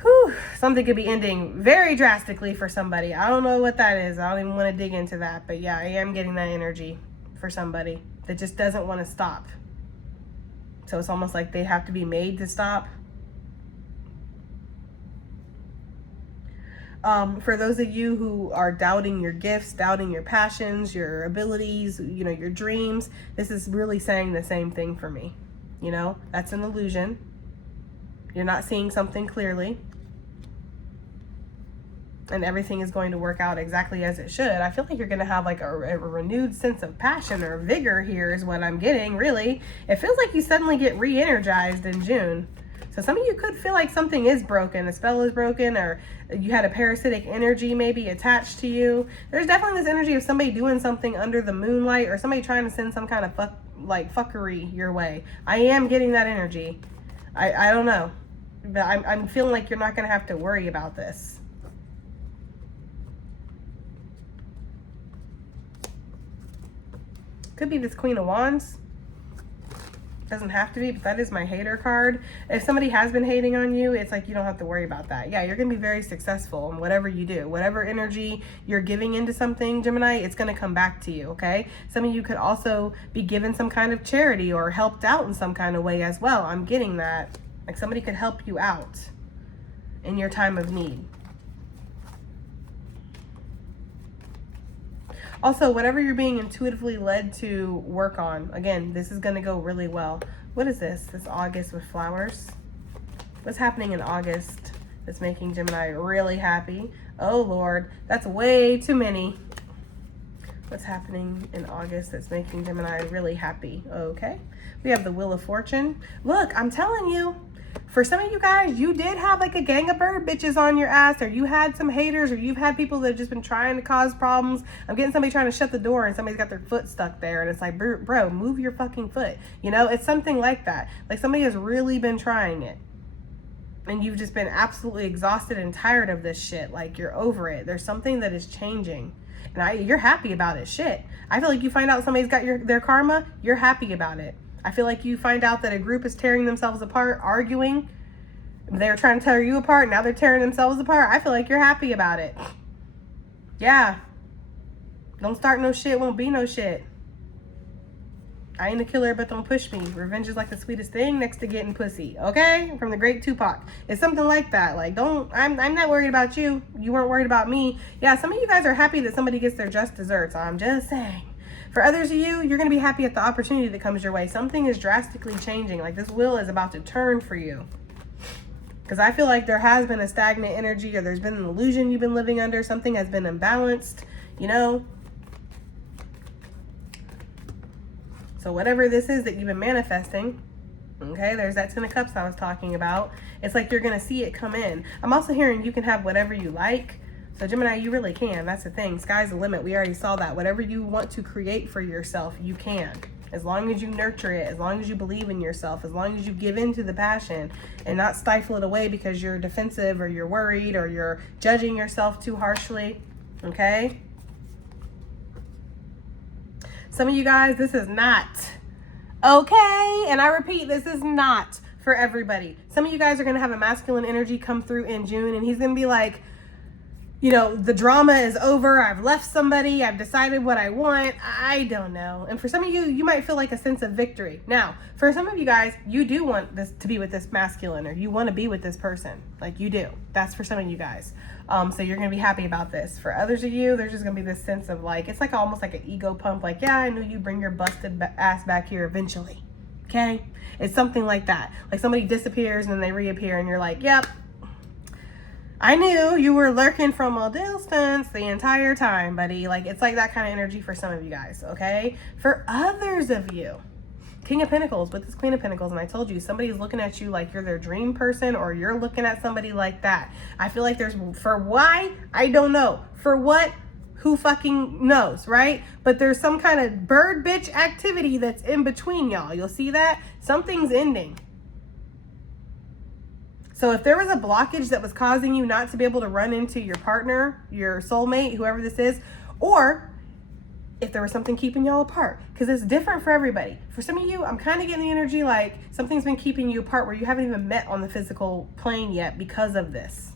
Whew. Something could be ending very drastically for somebody. I don't know what that is. I don't even want to dig into that. But yeah, I am getting that energy for somebody that just doesn't want to stop. So it's almost like they have to be made to stop. For those of you who are doubting your gifts, doubting your passions, your abilities, you know, your dreams, this is really saying the same thing for me. You know, that's an illusion. You're not seeing something clearly. And everything is going to work out exactly as it should. I feel like you're going to have like a renewed sense of passion or vigor here is what I'm getting, really. It feels like you suddenly get re-energized in June. So some of you could feel like something is broken, a spell is broken, or you had a parasitic energy maybe attached to you. There's definitely this energy of somebody doing something under the moonlight, or somebody trying to send some kind of fuckery your way. I am getting that energy. I don't know, but I'm feeling like you're not going to have to worry about this. Could be this Queen of Wands. Doesn't have to be, but that is my hater card. If somebody has been hating on you, it's like you don't have to worry about that. Yeah, you're going to be very successful in whatever you do. Whatever energy you're giving into something, Gemini, it's going to come back to you, okay? Some of you could also be given some kind of charity or helped out in some kind of way as well. I'm getting that. Like somebody could help you out in your time of need. Also, whatever you're being intuitively led to work on, again, this is going to go really well. What is this? This August with flowers? What's happening in August that's making Gemini really happy? Oh, Lord, that's way too many. What's happening in August that's making Gemini really happy? Okay. We have the Wheel of Fortune. Look, I'm telling you, for some of you guys, you did have like a gang of bird bitches on your ass, or you had some haters, or you've had people that have just been trying to cause problems. I'm getting somebody trying to shut the door and somebody's got their foot stuck there, and it's like, bro, move your fucking foot. You know, it's something like that. Like somebody has really been trying it, and you've just been absolutely exhausted and tired of this shit. Like you're over it. There's something that is changing, and you're happy about it. Shit. I feel like you find out somebody's got their karma, you're happy about it. I feel like you find out that a group is tearing themselves apart, arguing. They're trying to tear you apart. Now they're tearing themselves apart. I feel like you're happy about it. Yeah. Don't start no shit, won't be no shit. I ain't a killer, but don't push me. Revenge is like the sweetest thing next to getting pussy. Okay? From the great Tupac. It's something like that. Like, I'm not worried about you. You weren't worried about me. Yeah, some of you guys are happy that somebody gets their just desserts. I'm just saying. For others of you, you're going to be happy at the opportunity that comes your way. Something is drastically changing. Like this wheel is about to turn for you. Because I feel like there has been a stagnant energy, or there's been an illusion you've been living under. Something has been imbalanced, you know. So whatever this is that you've been manifesting, okay, there's that Ten of Cups I was talking about. It's like you're going to see it come in. I'm also hearing you can have whatever you like. So Gemini, you really can. That's the thing. Sky's the limit. We already saw that. Whatever you want to create for yourself, you can. As long as you nurture it, as long as you believe in yourself, as long as you give in to the passion and not stifle it away because you're defensive or you're worried or you're judging yourself too harshly. Okay? Some of you guys, this is not okay. And I repeat, this is not for everybody. Some of you guys are going to have a masculine energy come through in June, and he's going to be like, you know, the drama is over. I've left somebody. I've decided what I want. I don't know. And for some of you, you might feel like a sense of victory. Now, for some of you guys, you do want this to be with this masculine, or you want to be with this person. Like you do. That's for some of you guys. So you're going to be happy about this. For others of you, there's just going to be this sense of like, it's like almost like an ego pump. Like, yeah, I knew you bring your busted ass back here eventually. Okay. It's something like that. Like somebody disappears and then they reappear and you're like, yep. I knew you were lurking from a distance the entire time, buddy. Like, it's like that kind of energy for some of you guys, okay? For others of you, King of Pentacles with this Queen of Pentacles, and I told you, somebody's looking at you like you're their dream person, or you're looking at somebody like that. I feel like there's, for why? I don't know. For what? Who fucking knows, right? But there's some kind of bird bitch activity that's in between y'all. You'll see that? Something's ending. So if there was a blockage that was causing you not to be able to run into your partner, your soulmate, whoever this is, or if there was something keeping y'all apart, because it's different for everybody. For some of you, I'm kind of getting the energy like something's been keeping you apart where you haven't even met on the physical plane yet because of this.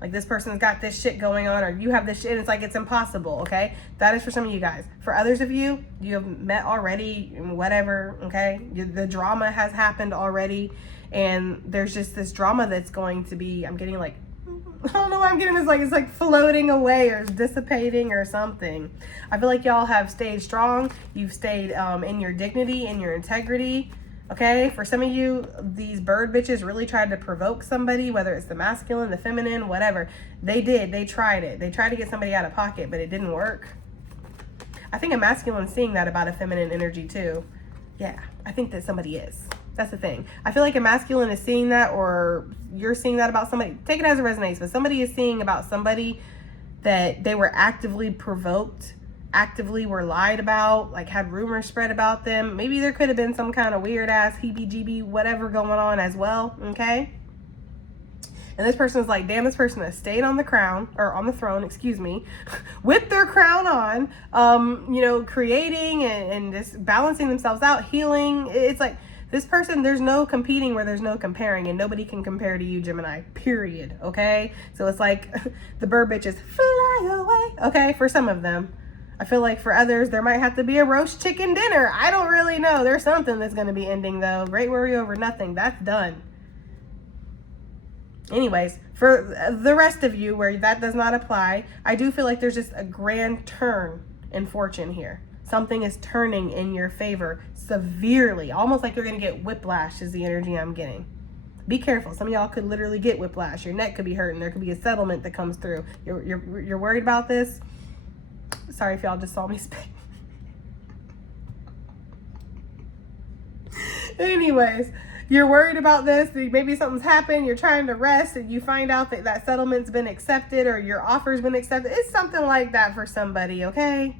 Like this person's got this shit going on, or you have this shit, and it's like it's impossible, okay? That is for some of you guys. For others of you, you have met already, whatever, okay? The drama has happened already. And there's just this drama that's going to be, I'm getting like, I don't know why I'm getting this, like, it's like floating away or dissipating or something. I feel like y'all have stayed strong. You've stayed in your dignity, in your integrity. Okay. For some of you, these bird bitches really tried to provoke somebody, whether it's the masculine, the feminine, whatever. They did. They tried it. They tried to get somebody out of pocket, but it didn't work. I think a masculine's seeing that about a feminine energy too. Yeah. I think that somebody is. That's the thing. I feel like a masculine is seeing that, or you're seeing that about somebody. Take it as it resonates, but somebody is seeing about somebody that they were actively provoked, actively were lied about, like had rumors spread about them. Maybe there could have been some kind of weird ass heebie-jeebie whatever going on as well, okay? And this person is like, damn, this person has stayed on the crown, or on the throne, excuse me, with their crown on, you know, creating and just balancing themselves out, healing. It's like, this person, there's no competing where there's no comparing, and nobody can compare to you, Gemini, period, okay? So it's like the bird bitches fly away, okay, for some of them. I feel like for others, there might have to be a roast chicken dinner. I don't really know. There's something that's going to be ending, though. Great worry over nothing. That's done. Anyways, for the rest of you where that does not apply, I do feel like there's just a grand turn in fortune here. Something is turning in your favor severely, almost like you're going to get whiplash is the energy I'm getting. Be careful. Some of y'all could literally get whiplash. Your neck could be hurting. There could be a settlement that comes through. You're worried about this? Sorry if y'all just saw me spit. Anyways, you're worried about this. Maybe something's happened. You're trying to rest and you find out that that settlement's been accepted or your offer's been accepted. It's something like that for somebody, okay?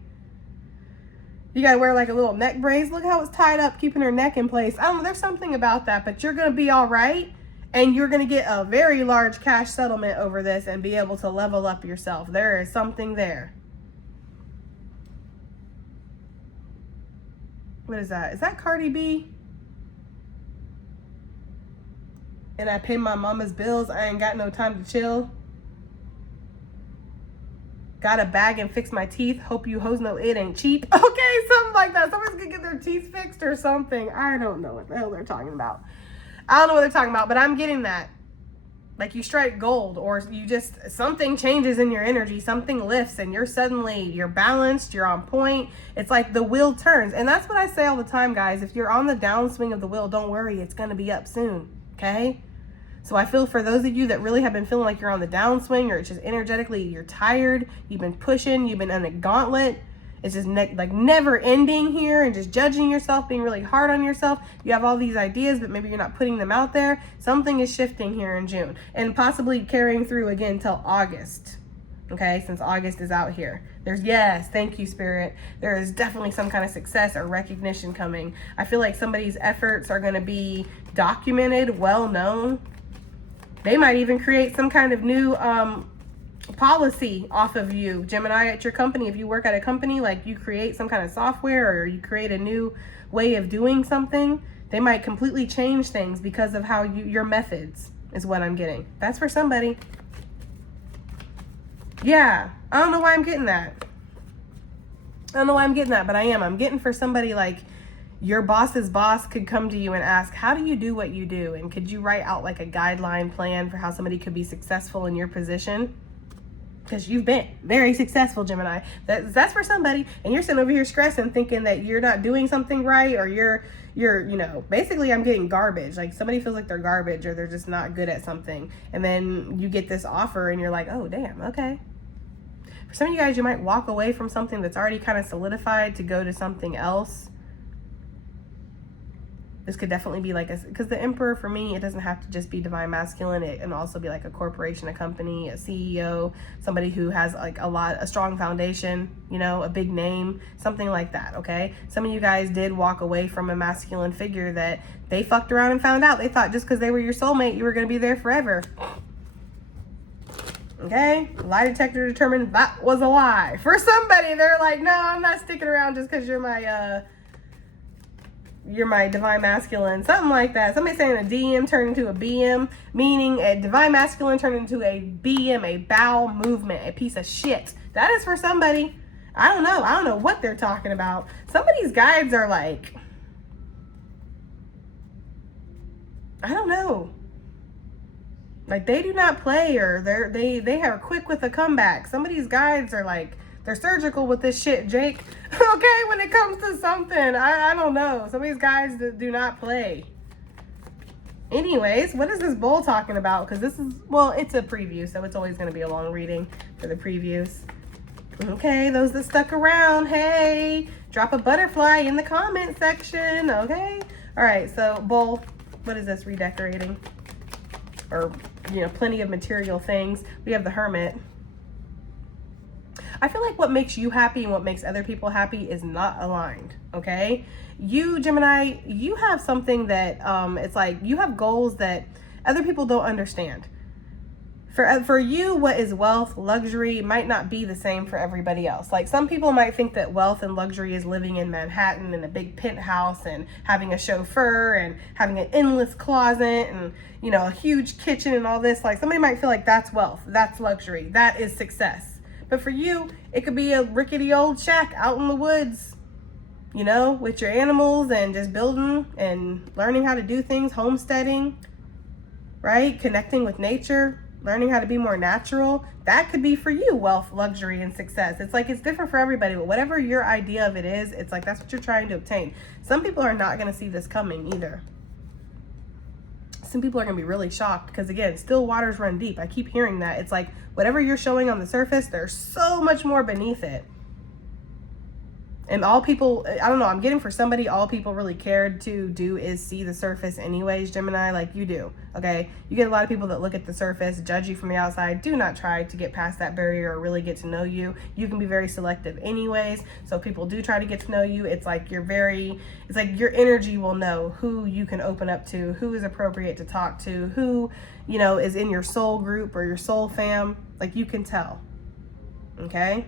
You got to wear like a little neck brace. Look how it's tied up, keeping her neck in place. I don't know. There's something about that, but you're going to be all right. And you're going to get a very large cash settlement over this and be able to level up yourself. There is something there. What is that? Is that Cardi B? And I pay my mama's bills. I ain't got no time to chill. Got a bag and fix my teeth. Hope you hoes know it ain't cheap. Okay, something like that. Somebody's gonna get their teeth fixed or something. I don't know what the hell they're talking about. I don't know what they're talking about, but I'm getting that. Like you strike gold, or you just, something changes in your energy, something lifts and you're balanced, you're on point. It's like the wheel turns. And that's what I say all the time, guys. If you're on the downswing of the wheel, don't worry, it's gonna be up soon, okay? So I feel for those of you that really have been feeling like you're on the downswing, or it's just energetically, you're tired, you've been pushing, you've been in a gauntlet. It's just like never ending here and just judging yourself, being really hard on yourself. You have all these ideas, but maybe you're not putting them out there. Something is shifting here in June and possibly carrying through again till August. Okay, since August is out here. Yes, thank you, Spirit. There is definitely some kind of success or recognition coming. I feel like somebody's efforts are going to be documented, well known. They might even create some kind of new policy off of you, Gemini, at your company. If you work at a company, like you create some kind of software or you create a new way of doing something, they might completely change things because of how your methods is what I'm getting. That's for somebody. Yeah, I don't know why I'm getting that. I don't know why I'm getting that, but I am. I'm getting for somebody like your boss's boss could come to you and ask, how do you do what you do? And could you write out like a guideline plan for how somebody could be successful in your position? Because you've been very successful, Gemini. That's for somebody. And you're sitting over here stressing, thinking that you're not doing something right, or you're, you know, basically I'm getting garbage. Like somebody feels like they're garbage or they're just not good at something. And then you get this offer and you're like, oh, damn, okay. For some of you guys, you might walk away from something that's already kind of solidified to go to something else. This could definitely be like because the Emperor, for me, it doesn't have to just be divine masculine. It can also be like a corporation, a company, a CEO, somebody who has like a strong foundation, you know, a big name, something like that, okay? Some of you guys did walk away from a masculine figure that they fucked around and found out. They thought just because they were your soulmate, you were going to be there forever. Okay? Lie detector determined that was a lie. For somebody, they're like, no, I'm not sticking around just because you're my divine masculine, something like that. Somebody saying a DM turned into a BM, meaning a divine masculine turned into a BM, a bowel movement, a piece of shit. That is for somebody. I don't know what they're talking about. Somebody's guides are like, I don't know. Like they do not play, or they are quick with a comeback. Somebody's guides are like, they're surgical with this shit, Jake. Okay, when it comes to something, I don't know. Some of these guys do not play. Anyways, what is this bowl talking about? Because this is, well, it's a preview, so it's always going to be a long reading for the previews. Okay, those that stuck around, hey, drop a butterfly in the comment section, okay? All right, so bowl, what is this, redecorating? Or, you know, plenty of material things. We have the Hermit. I feel like what makes you happy and what makes other people happy is not aligned, okay? You, Gemini, you have something that, it's like you have goals that other people don't understand. For you, what is wealth, luxury might not be the same for everybody else. Like some people might think that wealth and luxury is living in Manhattan in a big penthouse and having a chauffeur and having an endless closet and, you know, a huge kitchen and all this. Like somebody might feel like that's wealth, that's luxury, that is success. But for you, it could be a rickety old shack out in the woods, you know, with your animals and just building and learning how to do things, homesteading, right? Connecting with nature, learning how to be more natural. That could be for you, wealth, luxury, and success. It's like, it's different for everybody, but whatever your idea of it is, it's like, that's what you're trying to obtain. Some people are not going to see this coming either. Some people are going to be really shocked because, again, still waters run deep. I keep hearing that. It's like, whatever you're showing on the surface, there's so much more beneath it. And all people, I don't know, I'm getting for somebody, all people really cared to do is see the surface anyways, Gemini, like you do, okay? You get a lot of people that look at the surface, judge you from the outside. Do not try to get past that barrier or really get to know you. You can be very selective anyways. So people do try to get to know you. It's like it's like your energy will know who you can open up to, who is appropriate to talk to, who, you know, is in your soul group or your soul fam. Like, you can tell, okay?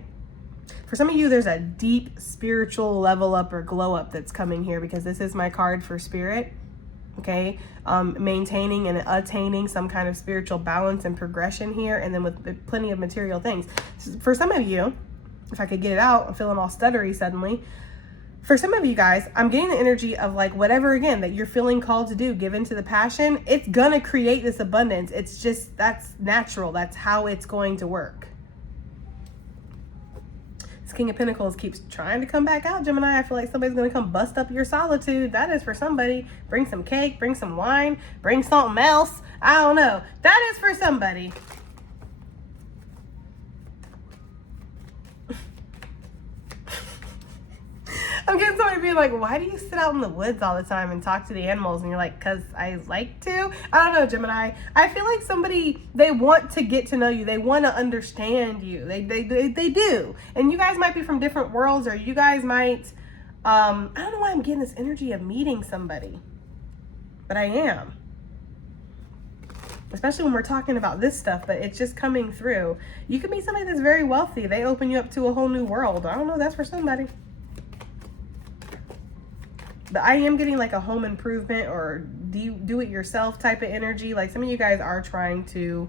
For some of you, there's a deep spiritual level up or glow up that's coming here, because this is my card for spirit, okay? Maintaining and attaining some kind of spiritual balance and progression here, and then with plenty of material things. For some of you, if I could get it out, I'm feeling all stuttery suddenly. For some of you guys, I'm getting the energy of like whatever, again, that you're feeling called to do, given to the passion, it's gonna create this abundance. It's just, that's natural. That's how it's going to work. This King of Pentacles keeps trying to come back out, Gemini. I feel like somebody's going to come bust up your solitude. That is for somebody. Bring some cake, bring some wine, bring something else. I don't know. That is for somebody. I'm getting somebody being like, why do you sit out in the woods all the time and talk to the animals? And you're like, because I like to. I don't know, Gemini. I feel like somebody, they want to get to know you. They want to understand you. They do. And you guys might be from different worlds, or you guys might, I don't know why I'm getting this energy of meeting somebody, but I am. Especially when we're talking about this stuff, but it's just coming through. You could meet somebody that's very wealthy. They open you up to a whole new world. I don't know, that's for somebody. But I am getting like a home improvement or do it yourself type of energy. Like, some of you guys are trying to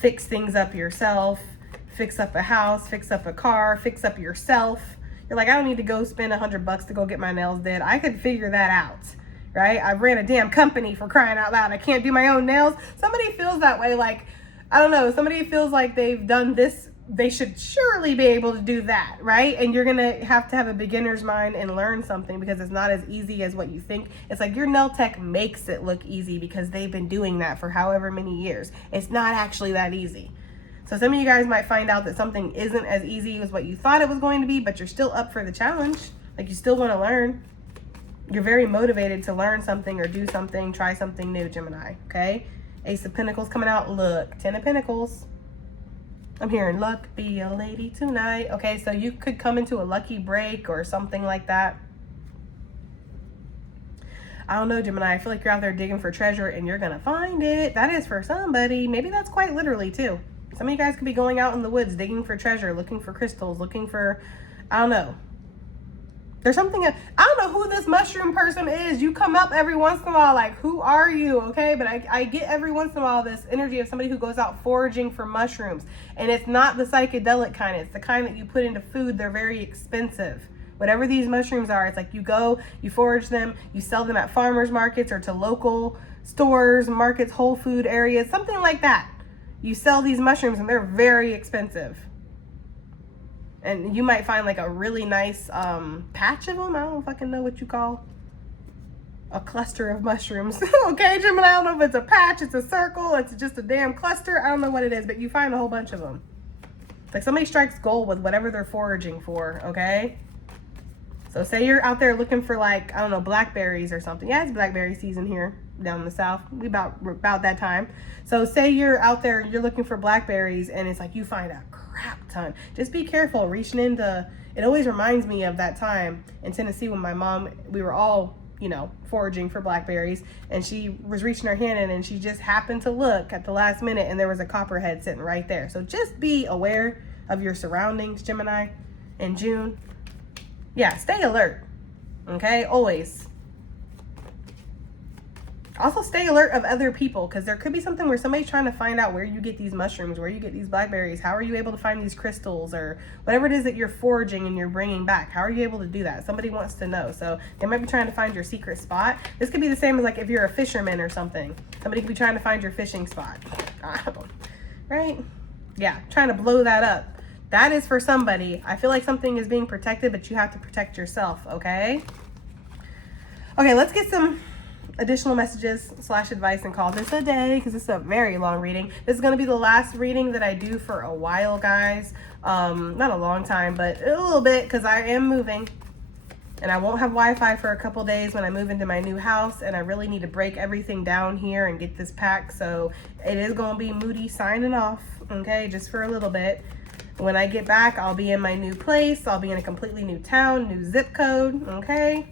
fix things up yourself, fix up a house, fix up a car, fix up yourself. You're like, I don't need to go spend $100 to go get my nails did. I could figure that out, right? I ran a damn company, for crying out loud. I can't do my own nails. Somebody feels that way. Like, I don't know. Somebody feels like they've done this. They should surely be able to do that, right? And you're gonna have to have a beginner's mind and learn something, because it's not as easy as what you think. It's like your nail tech makes it look easy because they've been doing that for however many years. It's not actually that easy. So some of you guys might find out that something isn't as easy as what you thought it was going to be, but you're still up for the challenge. Like, you still want to learn. You're very motivated to learn something or do something, try something new, Gemini, okay? Ace of Pentacles coming out. Look, 10 of Pentacles. I'm hearing luck, be a lady tonight. Okay, so you could come into a lucky break or something like that. I don't know, Gemini. I feel like you're out there digging for treasure and you're going to find it. That is for somebody. Maybe that's quite literally too. Some of you guys could be going out in the woods, digging for treasure, looking for crystals, looking for, I don't know. There's something, I don't know who this mushroom person is. You come up every once in a while like, who are you? Okay, but I get every once in a while this energy of somebody who goes out foraging for mushrooms. And it's not the psychedelic kind. It's the kind that you put into food. They're very expensive. Whatever these mushrooms are, it's like you go, you forage them, you sell them at farmers markets or to local stores, markets, whole food areas, something like that. You sell these mushrooms and they're very expensive. And you might find like a really nice patch of them. I don't fucking know what you call a cluster of mushrooms. Okay, Gemini, I don't know if it's a patch, it's a circle, it's just a damn cluster. I don't know what it is, but you find a whole bunch of them. It's like somebody strikes gold with whatever they're foraging for, okay? So say you're out there looking for like, I don't know, blackberries or something. Yeah, it's blackberry season here down in the South. We're about that time. So say you're out there, you're looking for blackberries and it's like you find a crap ton. Just be careful reaching into, it always reminds me of that time in Tennessee when my mom, we were all, you know, foraging for blackberries, and she was reaching her hand in and she just happened to look at the last minute and there was a copperhead sitting right there. So just be aware of your surroundings, Gemini, in June. Yeah, stay alert, okay? Always Also stay alert of other people, because there could be something where somebody's trying to find out where you get these mushrooms, where you get these blackberries, how are you able to find these crystals, or whatever it is that you're foraging and you're bringing back. How are you able to do that? Somebody wants to know. So they might be trying to find your secret spot. This could be the same as like if you're a fisherman or something. Somebody could be trying to find your fishing spot. Right? Yeah, trying to blow that up. That is for somebody. I feel like something is being protected, but you have to protect yourself, okay? Okay, let's get some additional messages / advice and call this a day, because this is a very long reading. This is going to be the last reading that I do for a while, guys. Not a long time, but a little bit, because I am moving and I won't have Wi-Fi for a couple days when I move into my new house, and I really need to break everything down here and get this packed. So it is going to be Moody signing off, okay, just for a little bit. When I get back, I'll be in my new place. I'll be in a completely new town, new zip code, okay?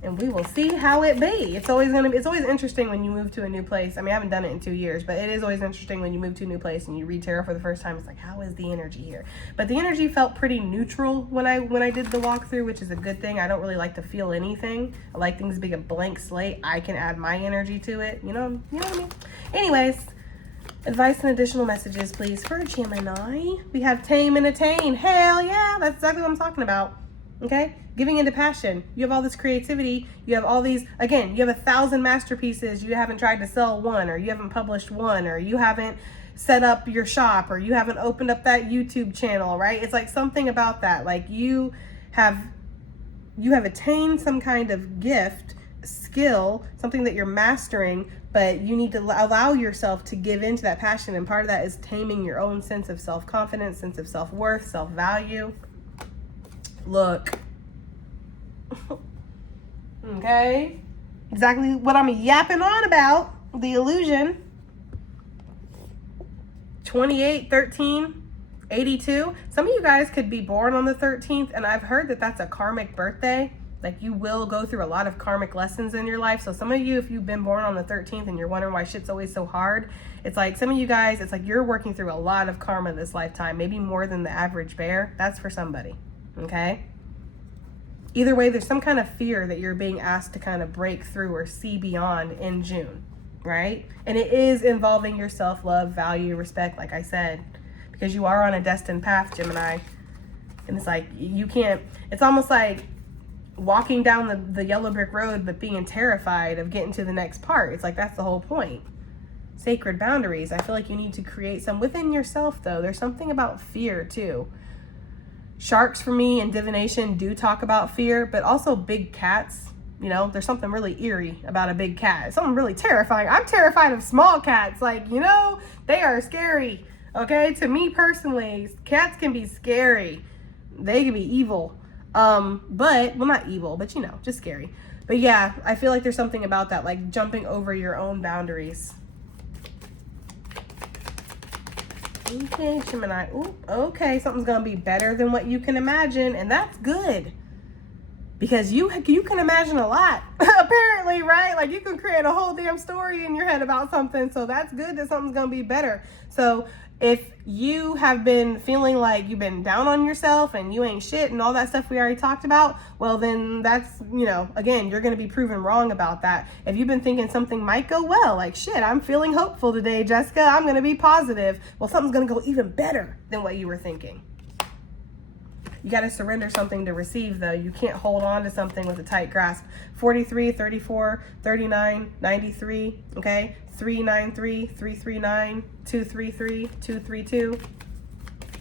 And we will see how it be. It's always interesting when you move to a new place. I mean, I haven't done it in 2 years, but it is always interesting when you move to a new place and you read tarot for the first time. It's like, how is the energy here? But the energy felt pretty neutral when I did the walkthrough, which is a good thing. I don't really like to feel anything. I like things to be a blank slate. I can add my energy to it. You know what I mean? Anyways, advice and additional messages, please, for Gemini. We have tame and attain. Hell yeah, that's exactly what I'm talking about. Okay? Giving into passion. You have all this creativity. You have all these, again, you have 1,000 masterpieces. You haven't tried to sell one, or you haven't published one, or you haven't set up your shop, or you haven't opened up that YouTube channel, right? It's like something about that. Like you have attained some kind of gift, skill, something that you're mastering, but you need to allow yourself to give into that passion. And part of that is taming your own sense of self-confidence, sense of self-worth, self-value. Look. Okay, exactly what I'm yapping on about. The illusion. 28, 13, 82. Some of you guys could be born on the 13th, and I've heard that that's a karmic birthday. Like, you will go through a lot of karmic lessons in your life. So some of you, if you've been born on the 13th and you're wondering why shit's always so hard, it's like some of you guys, it's like you're working through a lot of karma this lifetime, maybe more than the average bear. That's for somebody, okay? Either way, there's some kind of fear that you're being asked to kind of break through or see beyond in June, right? And it is involving your self-love, value, respect, like I said, because you are on a destined path, Gemini. And it's like, you can't, it's almost like walking down the yellow brick road, but being terrified of getting to the next part. It's like, that's the whole point. Sacred boundaries. I feel like you need to create some within yourself, though. There's something about fear, too. Sharks, for me, and divination do talk about fear, but also big cats. You know, there's something really eerie about a big cat. It's something really terrifying. I'm terrified of small cats. Like, you know, they are scary. Okay, to me personally, cats can be scary. They can be evil. But, well, not evil, but you know, just scary. But yeah, I feel like there's something about that, like jumping over your own boundaries. Okay, Gemini. Ooh, okay, something's gonna be better than what you can imagine, and that's good. Because you can imagine a lot, apparently, right? Like, you can create a whole damn story in your head about something, so that's good that something's gonna be better. So if you have been feeling like you've been down on yourself and you ain't shit and all that stuff we already talked about, well, then that's, you know, again, you're going to be proven wrong about that. If you've been thinking something might go well, like, shit, I'm feeling hopeful today, Jessica, I'm going to be positive. Well, something's going to go even better than what you were thinking. You got to surrender something to receive, though. You can't hold on to something with a tight grasp. 43, 34, 39, 93, okay? 393, 339, 233, 232.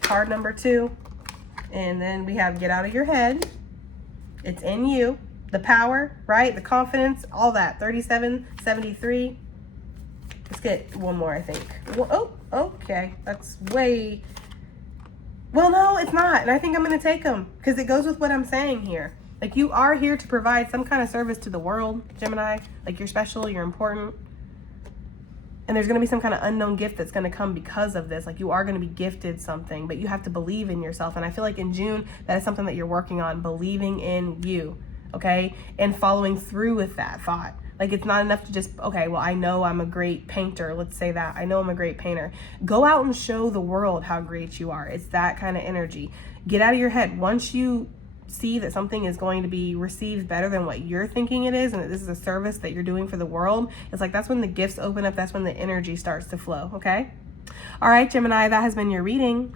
Card number 2. And then we have get out of your head. It's in you. The power, right? The confidence, all that. 37, 73. Let's get one more, I think. Oh, okay. That's way... Well, no, it's not. And I think I'm going to take them because it goes with what I'm saying here. Like, you are here to provide some kind of service to the world, Gemini. Like, you're special, you're important. And there's going to be some kind of unknown gift that's going to come because of this. Like, you are going to be gifted something, but you have to believe in yourself. And I feel like in June, that is something that you're working on, believing in you, okay? And following through with that thought. Like, it's not enough to just, okay, well, I know I'm a great painter. Let's say that. I know I'm a great painter. Go out and show the world how great you are. It's that kind of energy. Get out of your head. Once you see that something is going to be received better than what you're thinking it is, and that this is a service that you're doing for the world, it's like that's when the gifts open up. That's when the energy starts to flow. Okay. All right, Gemini, that has been your reading.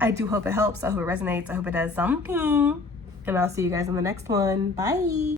I do hope it helps. I hope it resonates. I hope it does something. And I'll see you guys in the next one. Bye.